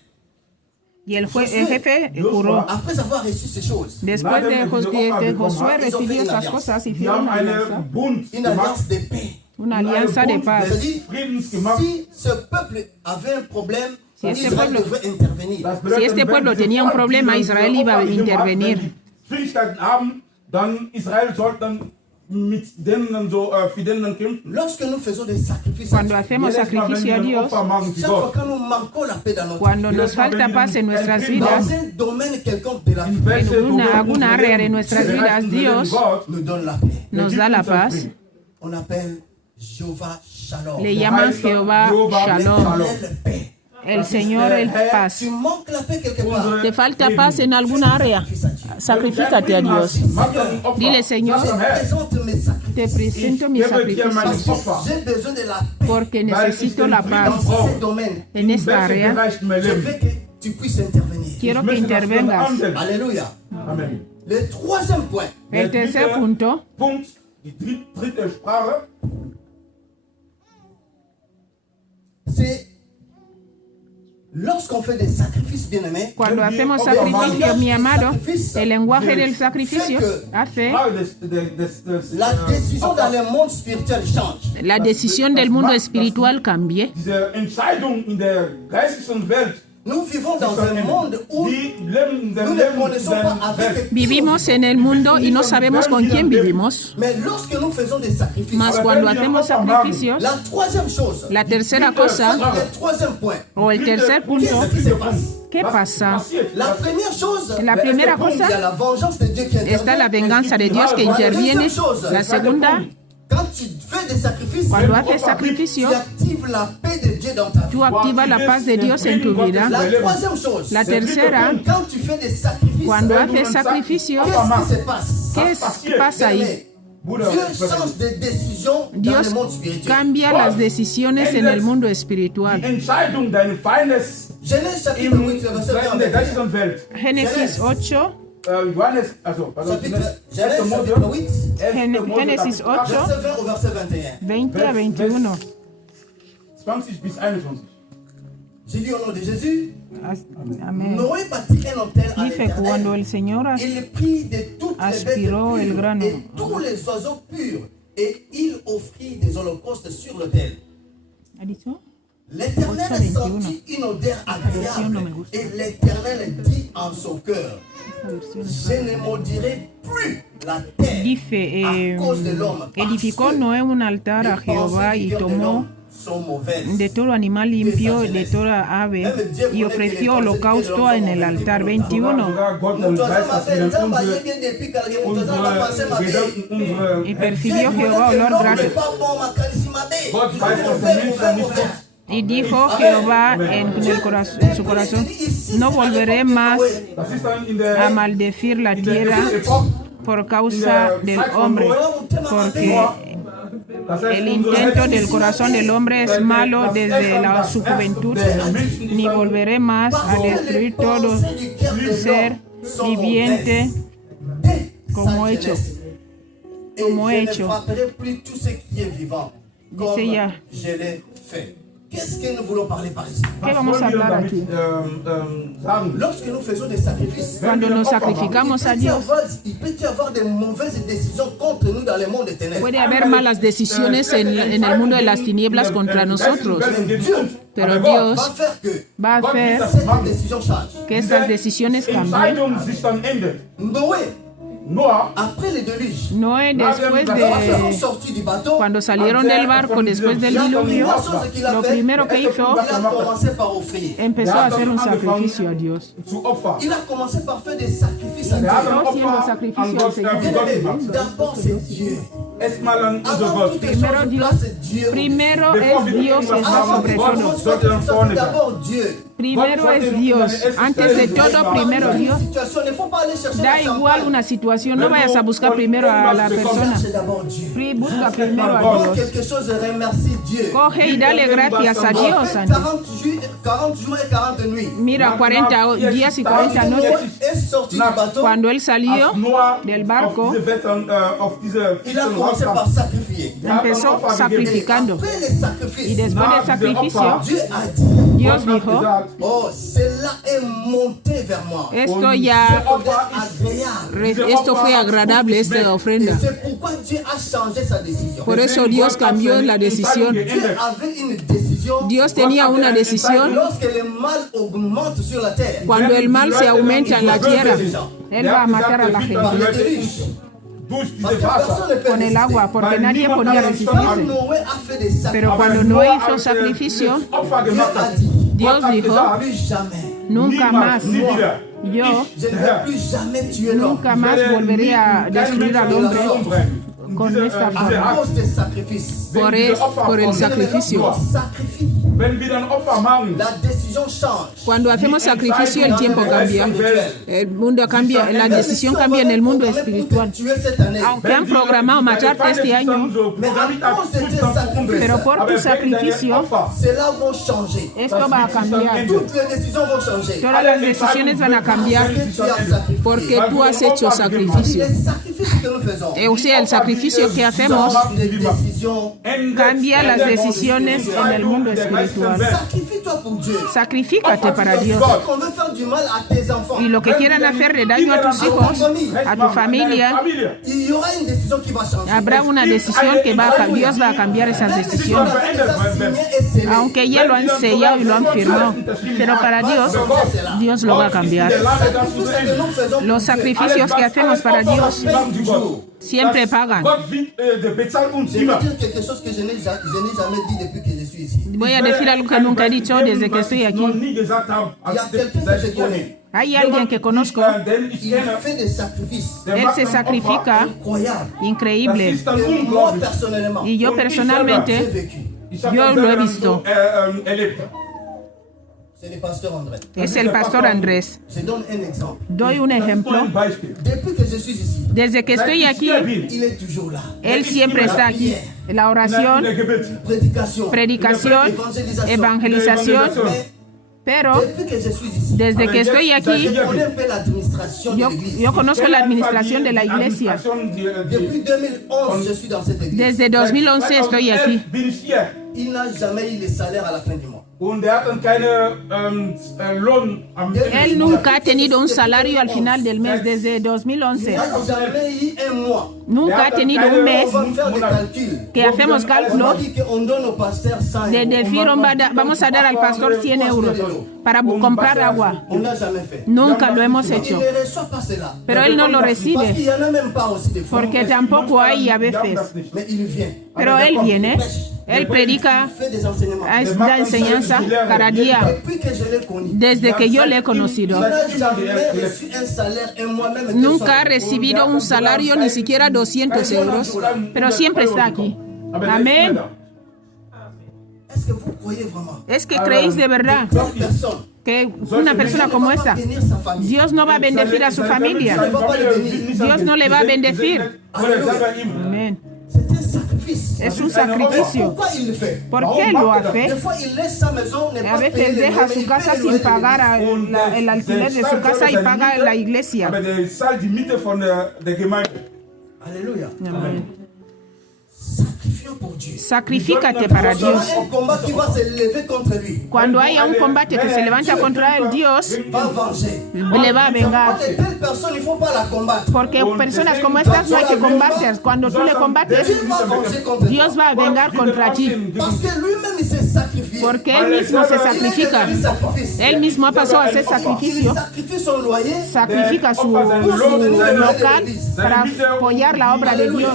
Y el jefe juró. Après avoir reçu ces choses, Después de Josué recibió esas cosas, Die hicieron haben una eine alianza, Bund une gemacht. alliance de paix. una alianza de paz. C'est-à-dire, Friedens gemacht. si ce peuple avait un problème, Si este Israël pueblo- devrait intervenir. Das bedeutet, Si este wenn pueblo diese tenía un Volk, problema, die Israel diese iba a Opfer gemacht, intervenir. wenn die Schwierigkeiten haben, dann Israel sollte dann mit denen so für denen kämpfen. Lorsque nous faisons des sacrifices, Cuando à Dieu, hacemos sacrificio a Dios, Opfer machen für chaque fois Gott. que nous manquons la paix dans notre cuando nos falta paz en nuestras dans vidas, un domaine quelconque de la vie, In welche alguna Domäne área de unser nuestras Leben vidas, bereichen Dios Gott, nous donne la paix. nos da la paz. On appelle Jehovah Shalom. Le llaman Jehová Shalom, L'éternel paix. el Señor es paz. Tu manques la paix quelque part. ¿Te falta paz en alguna área? Sacrifícate a Dios. Dile, Señor, Je présente mes sacrifices. te presento mis Parce sacrificios que j'ai besoin de la paix porque necesito la dans paz ce domaine. en esta área. Je veux que tu puisses intervenir. Quiero que intervengas. Alléluia. Amen. Le troisième point, El tercer punto, Punkt, die dritte Sprache, c'est lorsqu'on fait des sacrifices, bien-aimés, cuando hacemos sacrificio, mi amado, el lenguaje del sacrificio hace la décision dans le monde spirituel change. la decisión del mundo espiritual cambie. diese Entscheidung in der geistlichen Welt, Nous vivons dans un monde où die leben in nous dem ne Leben connaissons pas avec qui Vivimos en el mundo y no sabemos con quién vivimos. Mais lorsque nous faisons des sacrifices, Mas cuando hacemos sacrificios, la troisième chose, la tercera cosa le troisième point, o el tercer punto, qu'est-ce qui se passe? ¿qué pasa? La première chose, La primera il y a cosa la vengeance de Dieu qui intervient. está la venganza de Dios que interviene. La segunda, Quand tu fais des sacrifices, cuando haces tu sacrificio, actives la paix de Dieu dans ta vie. tú activas la paz de Dios en tu vida. La troisième chose, La tercera, quand tu fais des sacrifices, cuando haces sacrificio, qu'est-ce qui se passe? ¿qué pasa ahí? Bien-aimé, Dieu change de décision dans Dios le monde spirituel. cambia las decisiones en el mundo espiritual. Die Entscheidung deines Feindes Genèse chapitre 8, verset in der 20. geistlichen Welt. Génesis 8, Johannes, also, Chapitre, Genèse chapitre 8, Génesis 8, verset 20 au verset 21. 20 a 21. 20 bis 21. J'ai dit au nom de Jésus, Amén. Noé bâtit un hôtel à Dice, cuando l'Éternel. el Señor Il prit de toutes les bêtes aspiró el pures grano. et tous les oiseaux purs, et il offrit des holocaustes sur l'autel. ¿ha dicho? L'Éternel 8:21. sentit une odeur agréable, no me gusta. et l'Éternel dit en son cœur, Esta versión je ne maudirai plus la terre dice, à cause de l'homme, edificó Noé un altar a les Jehová pensées y du cœur de tomó l'homme sont mauvaises. de todo animal limpio, de toda ave, y ofreció holocausto en el altar. 21. Sogar Gott Mon und toison weiß, m'a dass fait wir tant bailler unsere, bien depuis carrière, mon toison m'a passé ma vie. unsere Y percibió Jehová olor grato. Gott weiß, dass der Mensch nicht Y dijo Jehová en su corazón, no volveré más Das ist dann in der a maldecir la in der tierra Epoche, por causa del hombre, porque das heißt, el unsere intento Herzen del corazón del hombre es malo desde su juventud, ni volveré más a destruir todo ser viviente como hecho. Como Et je hecho. ne frapperai plus tout ce qui est vivant, comme Dice ya. je l'ai fait. Qu'est-ce que nous voulons parler par ici? ¿Qué vamos a hablar aquí? sagen? Lorsque nous faisons des sacrifices, Cuando nos sacrificamos a Dios, il peut y avoir des mauvaises décisions contre nous dans le monde des ténèbres. puede haber malas decisiones en el mundo de las tinieblas contra nosotros, pero Dios Va faire que va a hacer cette décision change. que estas decisiones cambien. Entscheidung sich dann ändert. Noé, Noah, après le déluge, Noé, después après avoir de sorti du bateau, cuando salieron del barco, después del diluvio, lo primero que hizo, il a commencé par offrir. empezó a hacer un sacrificio a Dios. zu Opfer. Il a commencé par faire des sacrifices à Er hat Dieu. ein Haciendo Opfer sacrificio an al Gott, Señor. für Gott Bien-aimé, gemacht. d'abord c'est Dieu. Erstmal an unser Avant Gott. toute chose, place Dieu. Primero Bevor es wir Dios irgendwas está machen, sobre Gott todo. sollte dann vorne sein. D'abord Dieu. Primero es Dios. Antes de todo, primero Dios. Situation, il ne faut pas aller chercher Da la igual champagne. una situación, no vayas a buscar primero a la persona. Cherche d'abord Dieu. Busca primero a Quand Dios. quelque chose, remercie Dieu. Coge y dale gracias a Dios. Après 40 jours et 40 nuits. Mira, 40 días y 40 Noé noches. est sorti du bateau. Cuando él salió Als Noah del barco, auf diese Wettern, auf diese Il a Fischen commencé rauskam, par sacrifier. empezó sacrificando. Après les sacrifices, Y después del sacrificio, Dieu a dit, Dios Gott hat dijo, gesagt, oh, cela est monté vers moi. esto ya, Agréable. esto fue agradable, esta Et ofrenda. c'est pourquoi Dieu a changé sa décision. Por eso Dios cambió la decisión. Dieu avait une décision. Dios tenía una decisión. Lorsque le mal augmente sur la terre, Cuando el mal se aumenta en la tierra, él va a matar a la gente durch parce diese que Wasser. personne ne peut con el résister. agua, porque nadie podía Quand resistirse. Noé a fait des sacrifices, Pero cuando Aber no Noah, hizo als sacrificio, Opfer Dieu gemacht a hat, dit, Dios Gott hat dijo, gesagt, plus jamais, nunca más, nie wieder. yo je ne vais plus jamais tuer l'homme. nunca más volveré a destruir al hombre con esta À forma. cause des sacrifices. Por el sacrificio. Sacrifice. Wenn wir ein Opfer machen, La décision change. Cuando hacemos sacrificio, el tiempo cambia. El mundo cambia, la decisión cambia en el mundo espiritual. Aunque han programado matarte este año, pero por tu sacrificio, Cela va changer. esto va a cambiar. Toutes les décisions vont changer. Todas las decisiones van a cambiar Parce que tu as sacrifié. porque tú has hecho Et sacrificio. les sacrifices que nous faisons. O sea, el sacrificio que hacemos Les décisions. cambia las decisiones en el mundo espiritual. Sacrifie-toi pour Dieu. Sacrifícate para Dios. Qu'on veut faire du mal à tes enfants. Y lo que quieran hacerle daño a tus hijos, a tu familia, Il y aura une décision qui va changer. habrá una decisión que Dios va a cambiar esas decisiones. Aunque ya lo han sellado y lo han firmado. Pero para Dios, Dios lo va a cambiar. Los sacrificios que hacemos para Dios siempre pagan. Je vais dire quelque chose que je n'ai jamais dit depuis que je suis ici. Voy a decir algo que nunca he dicho desde que estoy aquí. Il y a quelqu'un que je connais. Hay alguien que conozco, Il fait des sacrifices él se sacrifica incroyables. increíble. Et moi, personnellement, Y yo j'ai personalmente, vécu. yo lo he visto. C'est le pasteur André. Es el pastor Andrés. Je donne un exemple. Doy un ejemplo. Depuis que je suis ici, Desde que estoy aquí, il est toujours là. él siempre está aquí. La oración, Prédication. predicación, evangelización. Pero Depuis que je suis ici, desde que estoy aquí, je connais un peu l'administration de l'église. yo conozco la administración de la iglesia. Depuis 2011, je suis dans cette église. Desde 2011 estoy aquí. Il n'a jamais eu le salaire à la fin du mois. Und er hat dann keine Lohn am Él nunca ha tenido un salario al final del mes desde 2011. Il n'a jamais eu un mois. Nunca ha tenido un mes On va faire des calculs. que hacemos On cálculos a dit qu'on donne au pasteur 100 de euros. decir, vamos a dar al pastor 100 euros para comprar agua. On n'a jamais fait. Nunca lo hemos hecho. Il ne reçoit pas cela. Pero él no lo Parce qu'il recibe, n'y en a même pas aussi de fonds. porque tampoco hay a veces. Mais il vient. Pero él viene, él predica, Il fait des enseignements. da enseñanza cada día, Depuis que je l'ai connu, desde que yo le he conocido. il n'a jamais reçu un salaire un mois même. Nunca ha recibido un salario, ni siquiera 200 euros, pero siempre está aquí. Amén. Est-ce que vous croyez vraiment ¿Es que creéis de verdad que cette personne que una persona como ne va esta, pas bénir sa famille? Dios no va a bendecir a su familia? Dios no le va a bendecir. Amén. C'est un sacrifice. Es un sacrificio. Pourquoi il le fait? ¿Por qué lo Des hace? fois, il laisse sa maison, n'est A pas payé veces le deja loyer, su il casa paye le sin loyer de pagar l'église. el alquiler de su casa y paga la iglesia. Aber die zahlt die Miete von der Gemeinde. Alléluia. Amén. Sacrifions pour Dieu. Sacrifícate para Quand il y Dios. aura un combat qui va se lever contre lui, Cuando haya un combate que se levanta contra él, Dios va venger. le va a vengar. De telles personnes, il ne faut pas la combattre. Porque personas como estas no hay que combatir. Cuando tú le combates, Dieu va venger contre toi. Dios va a vengar contra ti. Parce que lui-même, il s'est sacrifié. Porque él mismo se sacrifica. Il a devenu sacrifice. Él mismo pasó a hacer Il sacrificio. sacrifie son loyer. Sacrifica su local para apoyar la obra de Dios.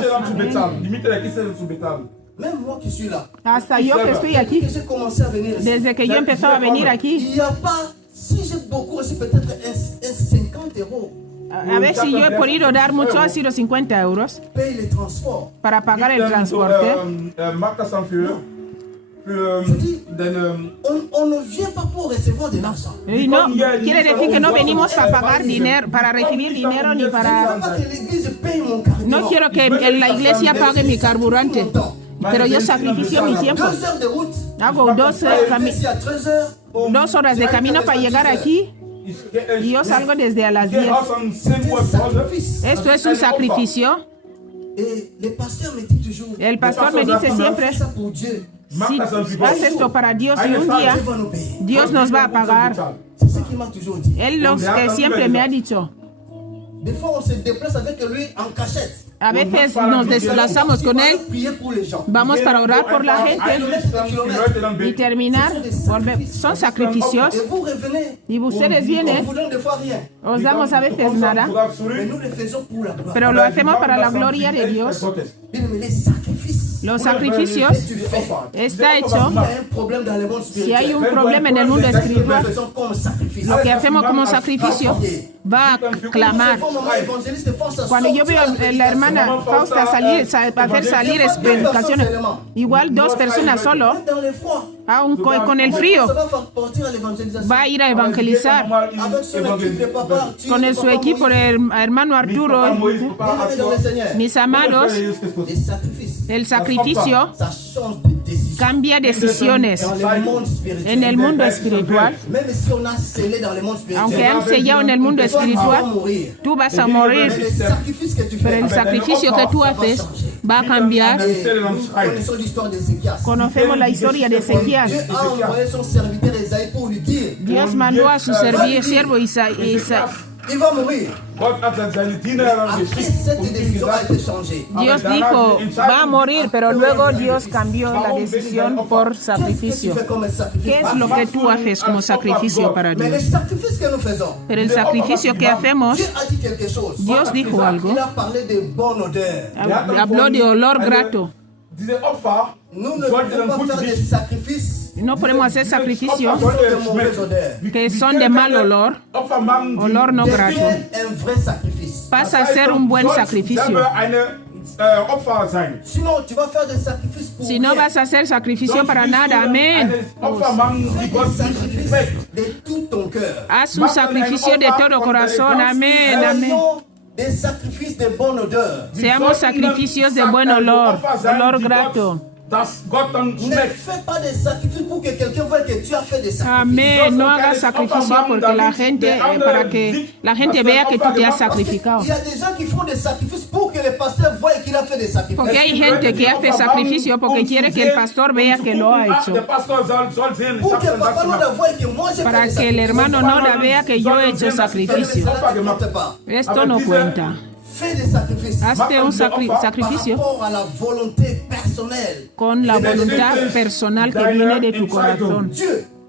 Die Miete der Kiste zu bezahlen. Même moi qui suis là, Hasta yo que estoy aquí, que j'ai commencé à venir ici, desde que yo empezó a venir aquí, il n'y a pas, si j'ai beaucoup reçu peut-être un 50 euros, a ver si yo he podido dar mucho, ha sido 50 euros paye les transports. para pagar el transporte. Macht das dann für den On ne vient pas pour recevoir de l'argent. Y no quiere decir que no venimos para pagar dinero, para recibir dinero ni Je ne veux para. pas que l'église paye mon carburant. No quiero que la iglesia pague mi carburante, pero yo sacrificio mi tiempo. 2 heures de route. Hago 2 Ici à 13 heures. horas de camino para llegar aquí y yo salgo desde a las 10. Esto es un sacrificio. Et le pasteur me dit toujours, El pastor me dice siempre, fais ça pour Dieu. si haz esto para Dios y un día Dieu va nous payer. Dios nos va a pagar. C'est ce qu'il m'a toujours dit. Él lo que siempre me ha dicho. Des fois, on se déplace avec lui en cachette. A veces nos desplazamos con él, Prier pour les gens. vamos para orar por la gente y terminar. Son sacrificios Et vous revenez. y ustedes On vienen, vous donne des fois rien. os damos a veces nada, Mais nous le faisons pour la gloire. pero lo hacemos para la gloria de Dios. Bien, mais les sacrifices. Los sacrificios Tu fais. está hecho. Il y a un problème dans le monde Si spirituel. hay un problema en el mundo Nous espiritual, faisons comme sacrifice. lo que hacemos como sacrificio va a clamar. Cuando yo veo a la hermana Fausta salir, hacer salir predicaciones, igual 2 personas solo, aún con el frío, va a ir a evangelizar con su equipo, el hermano Arturo. Mis amados, el sacrificio cambia decisiones en el mundo espiritual. Aunque han sellado en el mundo espiritual, tú vas a morir, pero el sacrificio que tú haces va a cambiar. Conocemos la historia de Ezequías. Dios mandó a su siervo Isaías. Il va mourir. Dios dijo, va a morir, pero luego Dios cambió la decisión por sacrificio. ¿Qué es lo que tú haces como sacrificio para Dios? Pero el sacrificio que hacemos, Dios dijo algo. Habló de olor grato. No podemos hacer sacrificios que son de mal olor, olor no grato. Pasa a ser un buen sacrificio. Si no vas a hacer sacrificio para nada, amén. Haz un sacrificio de todo corazón, amén, amén. Seamos sacrificios de buen olor, olor grato. Amén. No hagas sacrificio porque la gente, para que la gente vea que tú te has sacrificado. Porque hay gente que hace sacrificio porque quiere que el pastor vea que lo ha hecho. Para que el hermano no la vea que yo he hecho sacrificio. Esto no cuenta. Hazte un sacrificio con la voluntad personal que viene de tu corazón.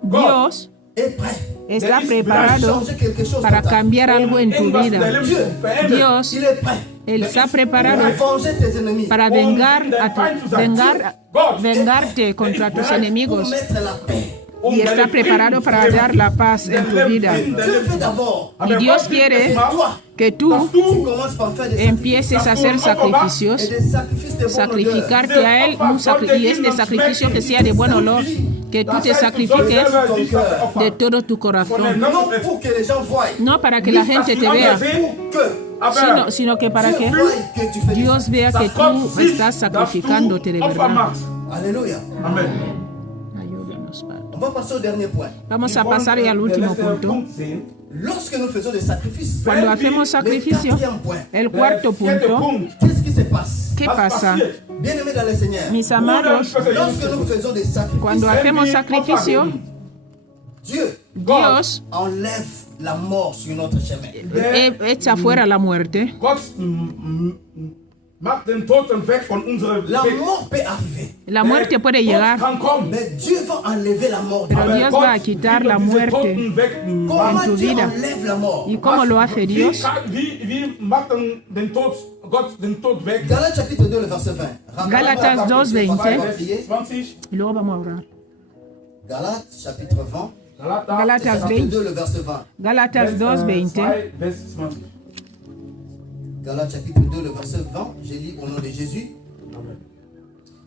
Dios está preparado para cambiar algo en tu vida. Dios, Él está preparado para vengarte contra tus enemigos. Y está preparado para dar la paz en tu vida. Y Dios quiere que tú empieces a hacer sacrificios, sacrificarte a Él, y este sacrificio que sea de buen olor, que tú te sacrifiques de todo tu corazón. Non pour que les gens voient, No para que la gente te vea, que sino que para que Dieu voie que tu fais. Dios vea que tú estás sacrificándote de verdad. Alléluia. Amen. Ayúdanos, Padre. On va passer au dernier point. Vamos a pasar ya al último punto. Lorsque nous faisons des sacrifices, Cuando hacemos sacrificio, le quatrième point, el cuarto punto, qu'est-ce qui se passe? ¿qué pasa? Bien-aimés dans le Seigneur, Mis amados, lorsque nous faisons des sacrifices, cuando hacemos sacrificio, Dieu Dios enlève la mort sur notre chemin. echa fuera la muerte. Gott macht den Toten weg von unserem La Weg. mort peut arriver, La muerte puede llegar, Kann kommen. mais Dieu va enlever la mort. pero Aber Dios Gott va a quitar wird la diese muerte. Toten wegmachen. Comment tu Dieu vida. enlève la mort? ¿Y cómo lo hace Dios? Wie macht denn Gott den Tod weg? Galates chapitre 2, le verset 20. Gálatas 2:20. 20. Y luego vamos a orar. Galates chapitre 20, Gálatas chapitre 20. 2, le verset 20. Gálatas 2:20. 2, Vers 20. Galates chapitre 2, le verset 20. Je lis au nom de Jésus.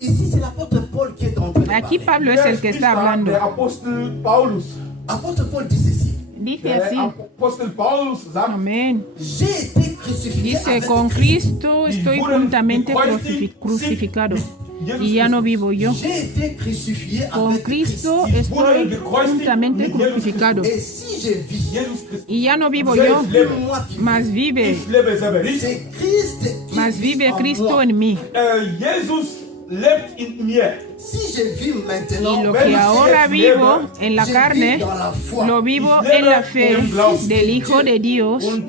Ici, c'est l'apôtre Paul qui est en train de Aquí parler. Pablo es el que está hablando. Der Apostel Paulus. Apôtre Paul dit ceci. Dice Der así, Apostel Paulus sagt, amén. J'ai été crucifié Dice, avec con Christ. Cristo estoy juntamente crucificado. Y ya no vivo yo. J'ai été crucifié Con avec Cristo Christ. estoy juntamente crucificado. Et si je vis, Jesus Christus. Y ya no vivo yo, c'est moi qui vis. mas vive, Ich lebe selber nicht. C'est Christ qui mas vit vive en Cristo moi. en mí. Jesus lebt in mir. Si je vis maintenant, Y lo que ahora vivo en la je carne, vis dans la foi. lo vivo en la fe del Hijo de Dios, Und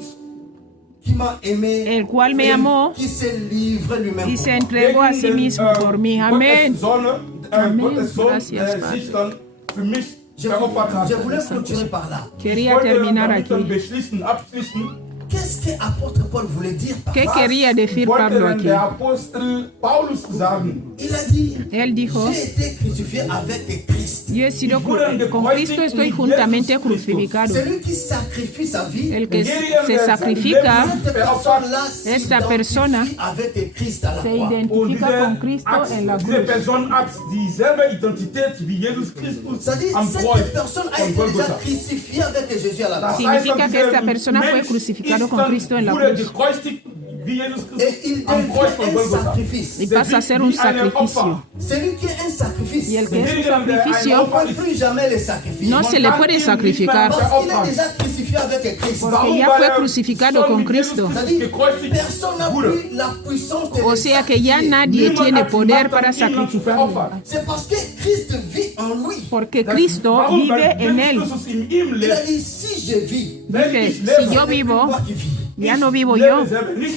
Qui m'a aimé, el cual me amó qui s'est livré lui-même y pour se moi. entregó a sí mismo por mí. Amén. Gottes Amén. Sohn, Gracias, Padre. sich dann für mich Je veropfert hat. voulais clôturer par là. Quería terminar damit dann aquí. abschließen. Qu'est-ce que apôtre Paul voulait dire par ¿Qué là? quería decir Wollte Pablo denn aquí? der Apostel Paulus sagen? Il a dit, Él dijo, j'ai été crucifié avec Christ. yo he sido con Cristo, estoy juntamente crucificado. Celui qui sacrifie sa vie, El que Jeder, se der sein sacrifica, Leben cette personne-là Esta persona s'identifie avec Christ à la se croix. Und identifica con Cristo en la diese cruz. Person hat dieselbe Identität wie Jesus Christus C'est-à-dire, am Kreuz cette personne a von été déjà Golgotha. crucifiée avec Jésus à la croix. Significa que esta persona fue crucificado con Cristo en la wurde cruz. gekreuzigt wie Jesus Et Christus il am Kreuz von devient un Golgotha. sacrifice. Y pasa a ser un sacrificio. Celui qui est un sacrifice, Y el que es un Jeder, der ein sacrificio, Opfer on ne peut plus jamais le sacrifier. no se le puede sacrificar, Parce qu'il est déjà crucifié avec Christ. porque ya fue crucificado con Cristo. C'est-à-dire, personne n'a plus la puissance de O le sea que ya sacrifier. nadie tiene poder para sacrificarlo, C'est parce que Christ vit en lui. porque Cristo vive en él. Il a dit, si je vis, Dice, si yo vivo, moi qui vis. ya no vivo yo,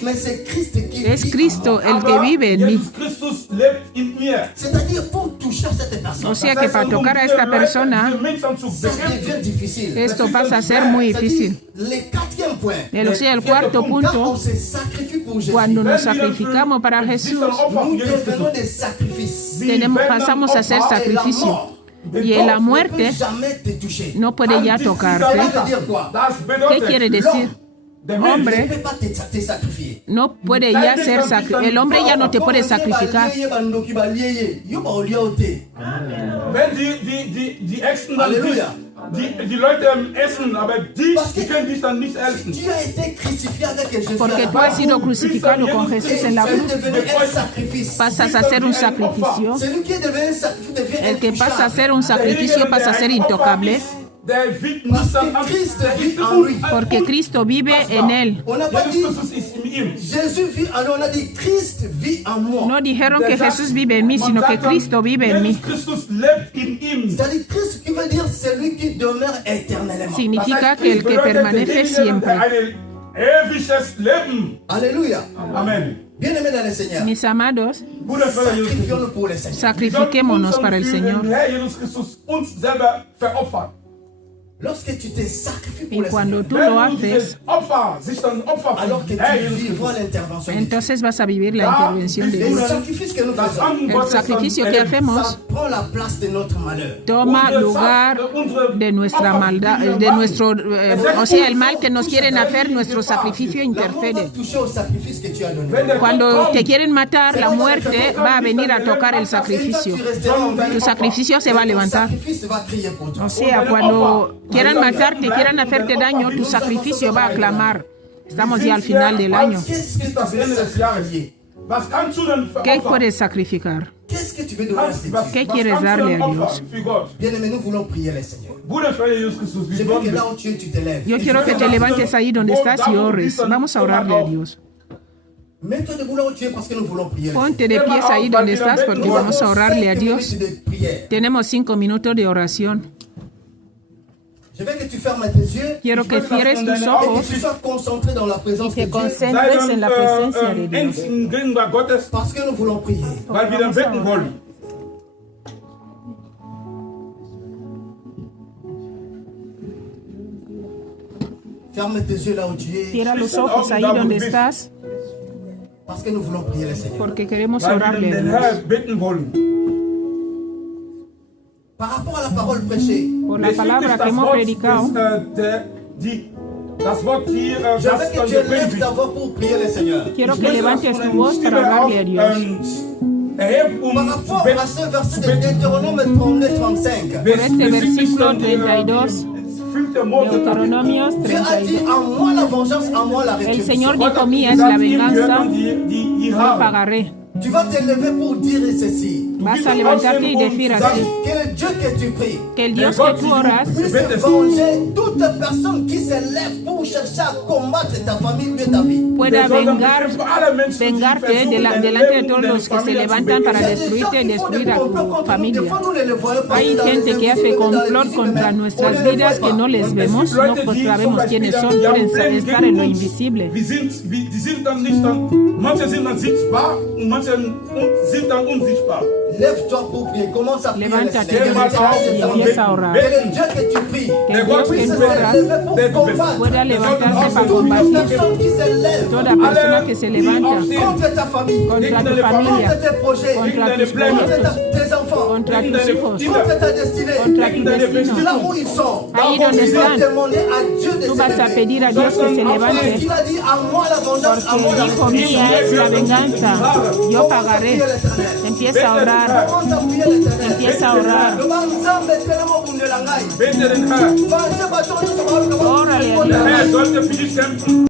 Mais c'est Christ qui es vit Cristo en moi. el que vive en mí. Jesus Christus lebt in mir. C'est-à-dire, pour toucher cette personne, O sea que para tocar a esta persona, ça devient difficile. esto pasa a ser muy difícil. Le quatrième point, O sea, el cuarto quand on punto, se sacrifie pour Jésus, cuando nos sacrificamos para Jesús, nous devenons des sacrifices. pasamos a ser sacrificio. Y en la Ne muerte peut jamais te toucher. no puede ya tocarte. Ça veut dire quoi? ¿Qué quiere decir? Ne Hombre peut pas te sacrifier. no puede ya ser sacrificado. El hombre ya no te puede sacrificar. Wenn die Echsen dann Halleluja. die Leute essen, aber die können dich dann nicht essen. Tu as été crucifié avec Jésus. Porque tú has sido crucificado con Jesús en la Tu es cruz. devenu un sacrifice. Pasas a ser un sacrificio. Celui qui est devenu un sacrifice devient El que pasa a intouchable. ser un sacrificio pasa a ser intocable. Der wird nicht Parce dann que Christ vit en lui. Porque Cristo vive en él. On n'a pas dit Jesus Christus ist in ihm. Jésus vit en lui, on a dit Christ vit en moi. No dijeron que Jesús vive en mí, sino que Cristo vive en mí. Jesus Christus lebt in ihm. C'est-à-dire Christ qui veut dire celui qui demeure éternellement. Significa que el que permanece siempre. Ein ewiges Leben. Alléluia. Amen. Bien-aimés dans le Seigneur, Mis amados, Bruder, Vater, Jesus Christus. sacrifions-nous pour le Seigneur. sacrifiquémonos para el Für den Señor. Herr Jesus Christus uns selber veropfern. Lorsque tu te sacrifies Y pour le cuando Seigneur, tú lo Wenn du haces, dieses Opfer, sich dann Opfer alors que für Herr tu Jesus vivras Christus. l'intervention de Dieu. entonces vas a vivir la intervención de Et le Dios. sacrifice que nous Das faisons, Angebot El ist dann sacrificio que erlebt. hacemos ça prend la place de notre malheur. toma lugar de nuestra maldad, de nuestro, o sea, el mal que nos quieren hacer, nuestro sacrificio La mort va interfiere. toucher au sacrifice que tu as donné. Wenn der Cuando Tod te kommt, quieren matar, la muerte va a venir a tocar el sacrificio. Tu sacrificio se va a levantar. Le sacrifice va crier pour toi. O sea, cuando quieran matarte, quieran hacerte daño, tu sacrificio va a clamar. Estamos ya al final del año. Qu'est-ce que ist tu das veux Ende des Jahres. sacrifier? Was kannst du denn ¿Qué opfern? puedes sacrificar? Qu'est-ce que tu veux donner à ce Dieu? ¿Qué quieres darle a Dios? Für Gott? Bien-aimé, nous voulons prier le Seigneur. Bruder, Herr Jesus Christus, Je wir veux que wollen là où tu es, tu te lèves. Yo quiero que te levantes ahí donde estás y ores. Vamos a orarle a Dios. Mets-toi debout là où tu es parce que nous voulons prier le Seigneur. Ponte de pies ahí donde estás porque vamos a orarle a Dios. 5 minutes de prière. Tenemos 5 minutos de oración. Je veux que tu fermes tes yeux Quiero que cierres tus et que ojos tu sois concentré dans la présence y de te Dieu concentres en la presencia de Dios. in Gegenwart Gottes, parce que nous voulons prier. weil wir dann beten wollen. Ferme tes yeux là où tu es Cierra los ojos ahí donde estás parce que nous voulons prier le Seigneur. porque queremos Weil wir orarle a den Dios. Herr beten wollen. Par rapport à la parole prêchée, Por la palabra que hemos predicado, das Wort hier, je veux que tu élèves predigt. ta voix pour prier le Seigneur. quiero que levantes tu voz para hablarle a Dios. Erhebt, Par rapport à ce verset de Deutéronome 32-35, Por este versículo 32 Deuteronomios Dieu a dit 32. à moi la vengeance, à moi la El rétribution. Señor dijo, mía es la venganza, yo pagaré. Tu vas te lever pour dire ceci. Vas a levantarte y decir así, Que le Dieu que tu pries que el Dios que tú oras puisse venger toute personne qui se lève pour chercher à combattre ta famille et ta vie. pueda vengarte delante de todos los que se levantan para destruirte y destruir a tu familia. Hay gente que hace complot contra nuestras vidas que no les vemos, no pues sabemos quiénes son, pueden estar en lo invisible. Die sind dann nicht dann, manche sind dann sichtbar und manche sind dann unsichtbar. Lève-toi pour prier. Commence à prier. le Levántate Seigneur. y empieza a orar. Que le Dieu que tu pries Que el Dios que puisse tú se oras lever pour combattre pueda levantarse para toute combatir personne qui se lève toda persona que se levanta contre ta famille, contra tu contre familia, tes projets, contra tus contre proyectos, tes enfants, contra tus hijos, contre ta destinée. contra tus De là destinos. où ils sont, Ahí tu donde vas están, demander à Dieu de tú se vas a lever. pedir a Dios que se Parce levante, qu'il a dit à moi la vengeance, à moi porque la dijo, rétribution. mía es la venganza, yo pagaré. Empieza a orar, Commence à prier l'Éternel. empieza a orar. Loba nzambe telemo bundela ngai. Bete den Herr. Banze bato nyonso balobaka Órale a Der Dios. Herr sollte für dich kämpfen.